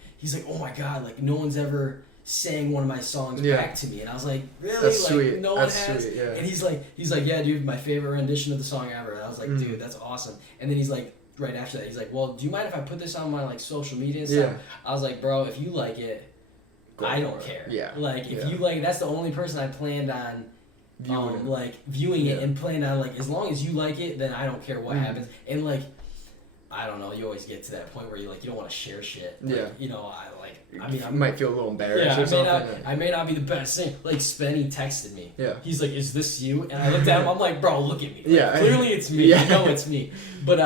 oh my God, like no one's ever sang one of my songs back to me. And I was like, really? That's like sweet. No one that's has? Sweet, yeah. And he's like, yeah, dude, my favorite rendition of the song ever. And I was like, dude, that's awesome. And then he's like, right after that, he's like, well, do you mind if I put this on my like social media and stuff? I was like, bro, if you like it, I don't care. Yeah. Like if you like, that's the only person I planned on viewing it and planned on, like, as long as you like it, then I don't care what happens. And like, I don't know, you always get to that point where you don't want to share shit. Like, you know, I might feel a little embarrassed or something. I may not be the best thing. Like, Spenny texted me. Yeah. He's like, is this you? And I looked at him, I'm like, bro, look at me. Like, clearly it's me. I know it's me. But,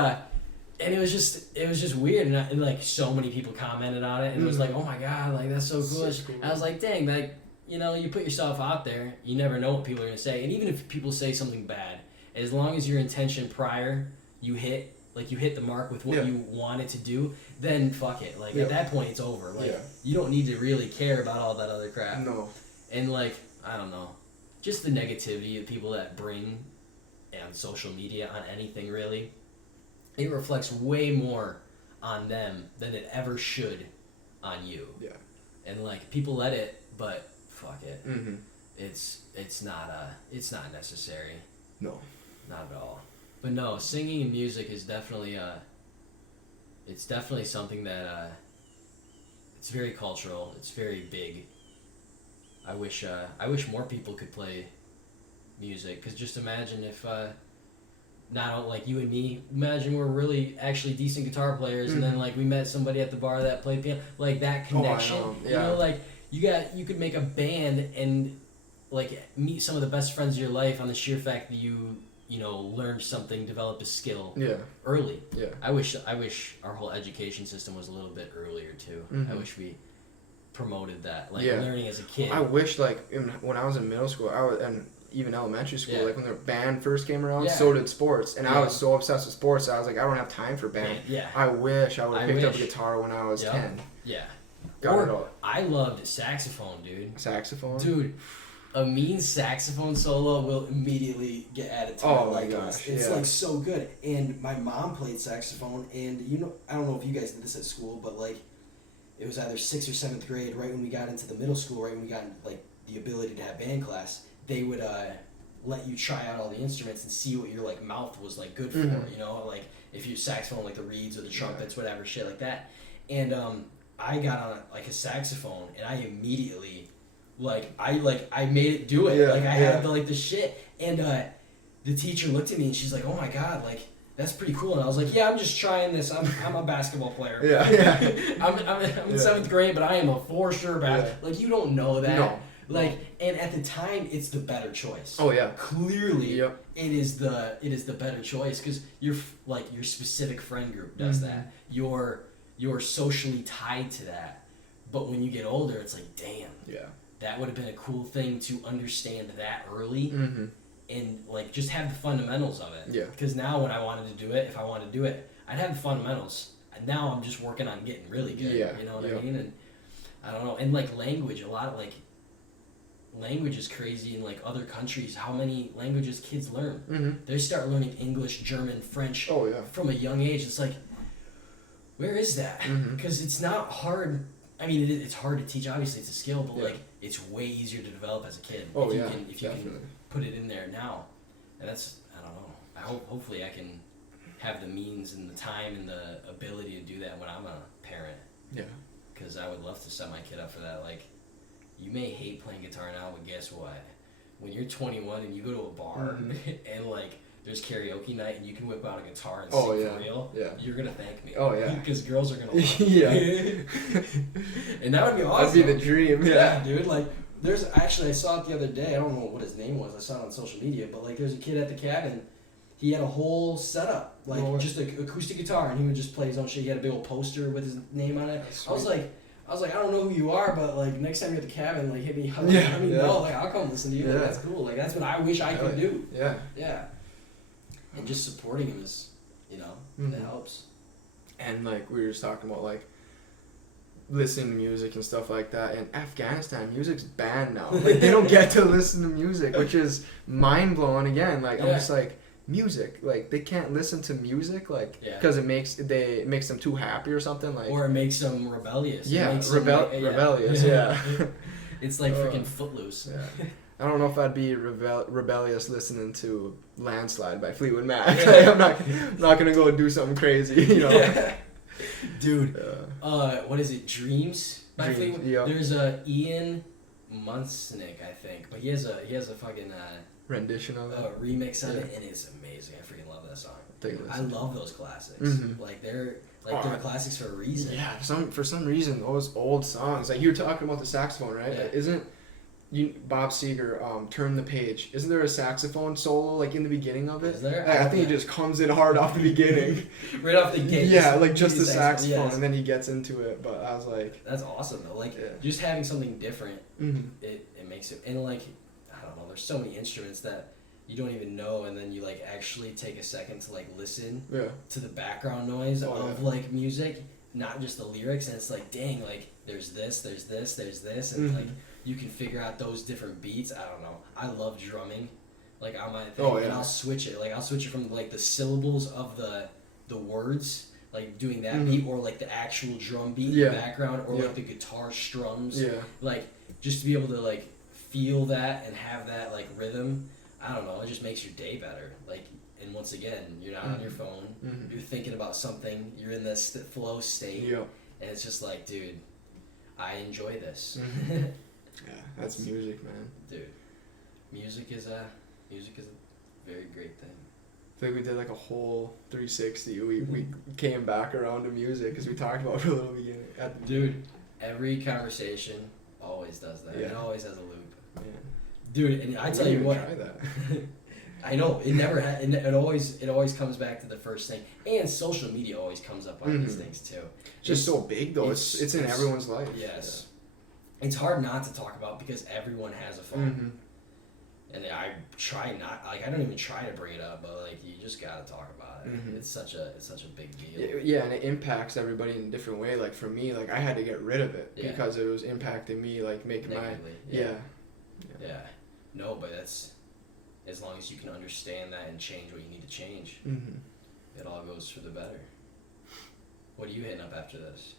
and it was just weird. And like, so many people commented on it. And it was like, oh my God, like, that's so cool. I was like, dang, like, you know, you put yourself out there, you never know what people are going to say. And even if people say something bad, as long as your intention prior, you hit the mark with what you wanted to do, then fuck it. Like, at that point, it's over. Like, you don't need to really care about all that other crap. No. And, like, I don't know. Just the negativity of people that bring on social media on anything, really, it reflects way more on them than it ever should on you. Yeah. And, like, people let it, but fuck it. It's not necessary. No. Not at all. But no, singing and music is definitely it's definitely something that it's very cultural. It's very big. I wish more people could play music, because just imagine if not like you and me, imagine we're really actually decent guitar players, and then like we met somebody at the bar that played piano, like that connection. You know, like you could make a band and like meet some of the best friends of your life on the sheer fact that you know, learn something, develop a skill early. Yeah. I wish our whole education system was a little bit earlier too. I wish we promoted that, like learning as a kid. I wish like when I was in middle school, and even elementary school, like when the band first came around, so did sports, and I was so obsessed with sports, I was like, I don't have time for band. I wish I would have picked up a guitar when I was 10. Yeah. Got it all. I loved saxophone, dude. Saxophone? Dude. A mean saxophone solo will immediately get added to my list. It's like so good. And my mom played saxophone, and you know, I don't know if you guys did this at school, but like it was either 6th or 7th grade, right when we got into the middle school, right when we got like the ability to have band class, they would let you try out all the instruments and see what your like mouth was like good for, you know, like if you saxophone, like the reeds or the trumpets, whatever shit like that. And I got on like a saxophone, and I immediately I made it do it. I had the shit. And the teacher looked at me and she's like, oh my God, like that's pretty cool. And I was like, yeah, I'm just trying this. I'm a basketball player. I'm in 7th grade, but I am a for sure like you don't know that. No. Like, and at the time it's the better choice. Oh yeah. Clearly it is the better choice, because your specific friend group does that. You're socially tied to that. But when you get older, it's like, damn. Yeah. That would have been a cool thing to understand that early, and like just have the fundamentals of it. Yeah. Because now when I wanted to do it, if I wanted to do it, I'd have the fundamentals. And now I'm just working on getting really good. Yeah. You know what I mean? And I don't know. And like language, a lot of like language is crazy in like other countries. How many languages kids learn? They start learning English, German, French from a young age. It's like, where is that? Because it's not hard. I mean, it's hard to teach. Obviously, it's a skill, but like it's way easier to develop as a kid. If you can put it in there now, and that's, I don't know. Hopefully I can have the means and the time and the ability to do that when I'm a parent. Yeah. Because I would love to set my kid up for that. Like, you may hate playing guitar now, but guess what? When you're 21 and you go to a bar and like there's karaoke night and you can whip out a guitar and sing for real, you're gonna thank me. Oh yeah. Because girls are gonna love you. And that would be awesome. That'd be the dream. Yeah, dude. Like, there's actually, I saw it the other day. I don't know what his name was. I saw it on social media, but like, there's a kid at the cabin. He had a whole setup, like just an acoustic guitar, and he would just play his own shit. He had a big old poster with his name on it. I was like, I don't know who you are, but like next time you're at the cabin, like hit me up. No, like I'll come listen to you. Like, that's cool. Like that's what I wish I could do. Yeah. Yeah. And just supporting him is, it helps. And like we were just talking about like listening to music and stuff like that. In Afghanistan, music's banned now. Like they don't get to listen to music, which is mind blowing. Again, like I'm just like. Music, like they can't listen to music, like because it makes them too happy or something, like or it makes them rebellious. Rebellious. Yeah. It's like freaking Footloose. Yeah. I don't know if I'd be rebellious listening to "Landslide" by Fleetwood Mac. Like, I'm not gonna go do something crazy, Dude. What is it? Dreams by Fleetwood. Yeah. There's Ian Munsnick, I think, but he has a fucking rendition of it, remix on it, and it's amazing. I freaking love that song. I love those classics. Like they're classics for a reason. Yeah, for some reason those old songs, like you were talking about the saxophone, right? Yeah. Isn't Bob Seger, Turn the Page? Isn't there a saxophone solo like in the beginning of it? Is there? I think it just comes in hard off the beginning. Right off the gate. Yeah, like just the saxophone, and then he gets into it. But I was like, that's awesome though. Like just having something different, it makes it, and like. I don't know, there's so many instruments that you don't even know, and then you like actually take a second to like listen to the background noise of like music, not just the lyrics, and it's like, dang, like there's this, and like you can figure out those different beats. I don't know. I love drumming, like on my thing, and I'll switch it from like the syllables of the words, like doing that beat, or like the actual drum beat in the background, or like the guitar strums, like just to be able to like feel that and have that like rhythm. I don't know, it just makes your day better. Like, and once again, you're not on your phone, you're thinking about something, you're in this flow state, and it's just like, dude, I enjoy this. Yeah, that's music, man. Dude, music is a very great thing. I think we did like a whole 360. We came back around to music because we talked about it for a little beginning. Dude, every conversation always does that. It always has a loop. Yeah. Dude, and I tell you what, try that. I know it never it always comes back to the first thing, and social media always comes up on these things too. It's just so big though. It's in everyone's life. Yes, it's hard not to talk about because everyone has a phone, and I try not like I don't even try to bring it up, but like you just gotta talk about it. It's such a big deal. Yeah, and it impacts everybody in a different way. Like for me, like I had to get rid of it because it was impacting me, like making negatively, Yeah. No, but that's as long as you can understand that and change what you need to change. It all goes for the better. What are you hitting up after this?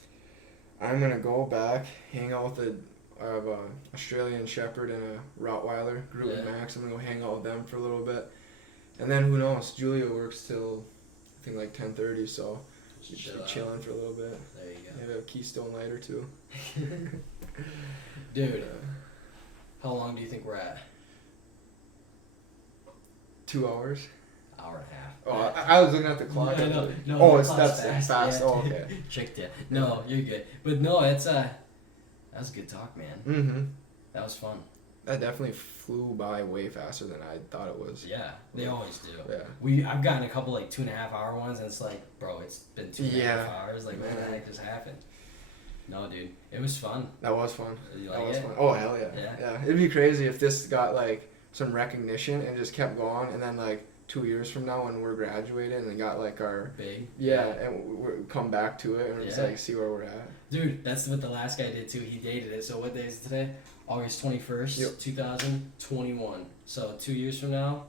I'm gonna go back, hang out with I have a Australian Shepherd and a Rottweiler, Groot and Max. I'm gonna go hang out with them for a little bit, and then who knows? Julia works till I think like 10:30, so she's chilling for a little bit. There you go. Maybe a Keystone Light or two. Dude, how long do you think we're at? 2 hours. Hour and a half. Oh, I was looking at the clock. No, that's fast. Yeah. Oh, okay. Checked it. No, you're good. But no, that was a good talk, man. That was fun. That definitely flew by way faster than I thought it was. Yeah, they always do. Yeah. I've gotten a couple like 2.5 hour ones, and it's like, bro, it's been 2.5 hours. Like, what the heck just happened? No, dude, it was fun. That was fun. You that like was it? fun. Oh hell yeah. Yeah. It'd be crazy if this got like some recognition and just kept going, and then like 2 years from now when we're graduated and got like our big and we come back to it and just like see where we're at. Dude, that's what the last guy did too. He dated it. So what day is it today? August 21st, 2021. So 2 years from now,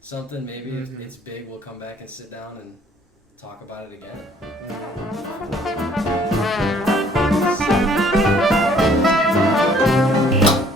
something maybe if it's big, we'll come back and sit down and talk about it again.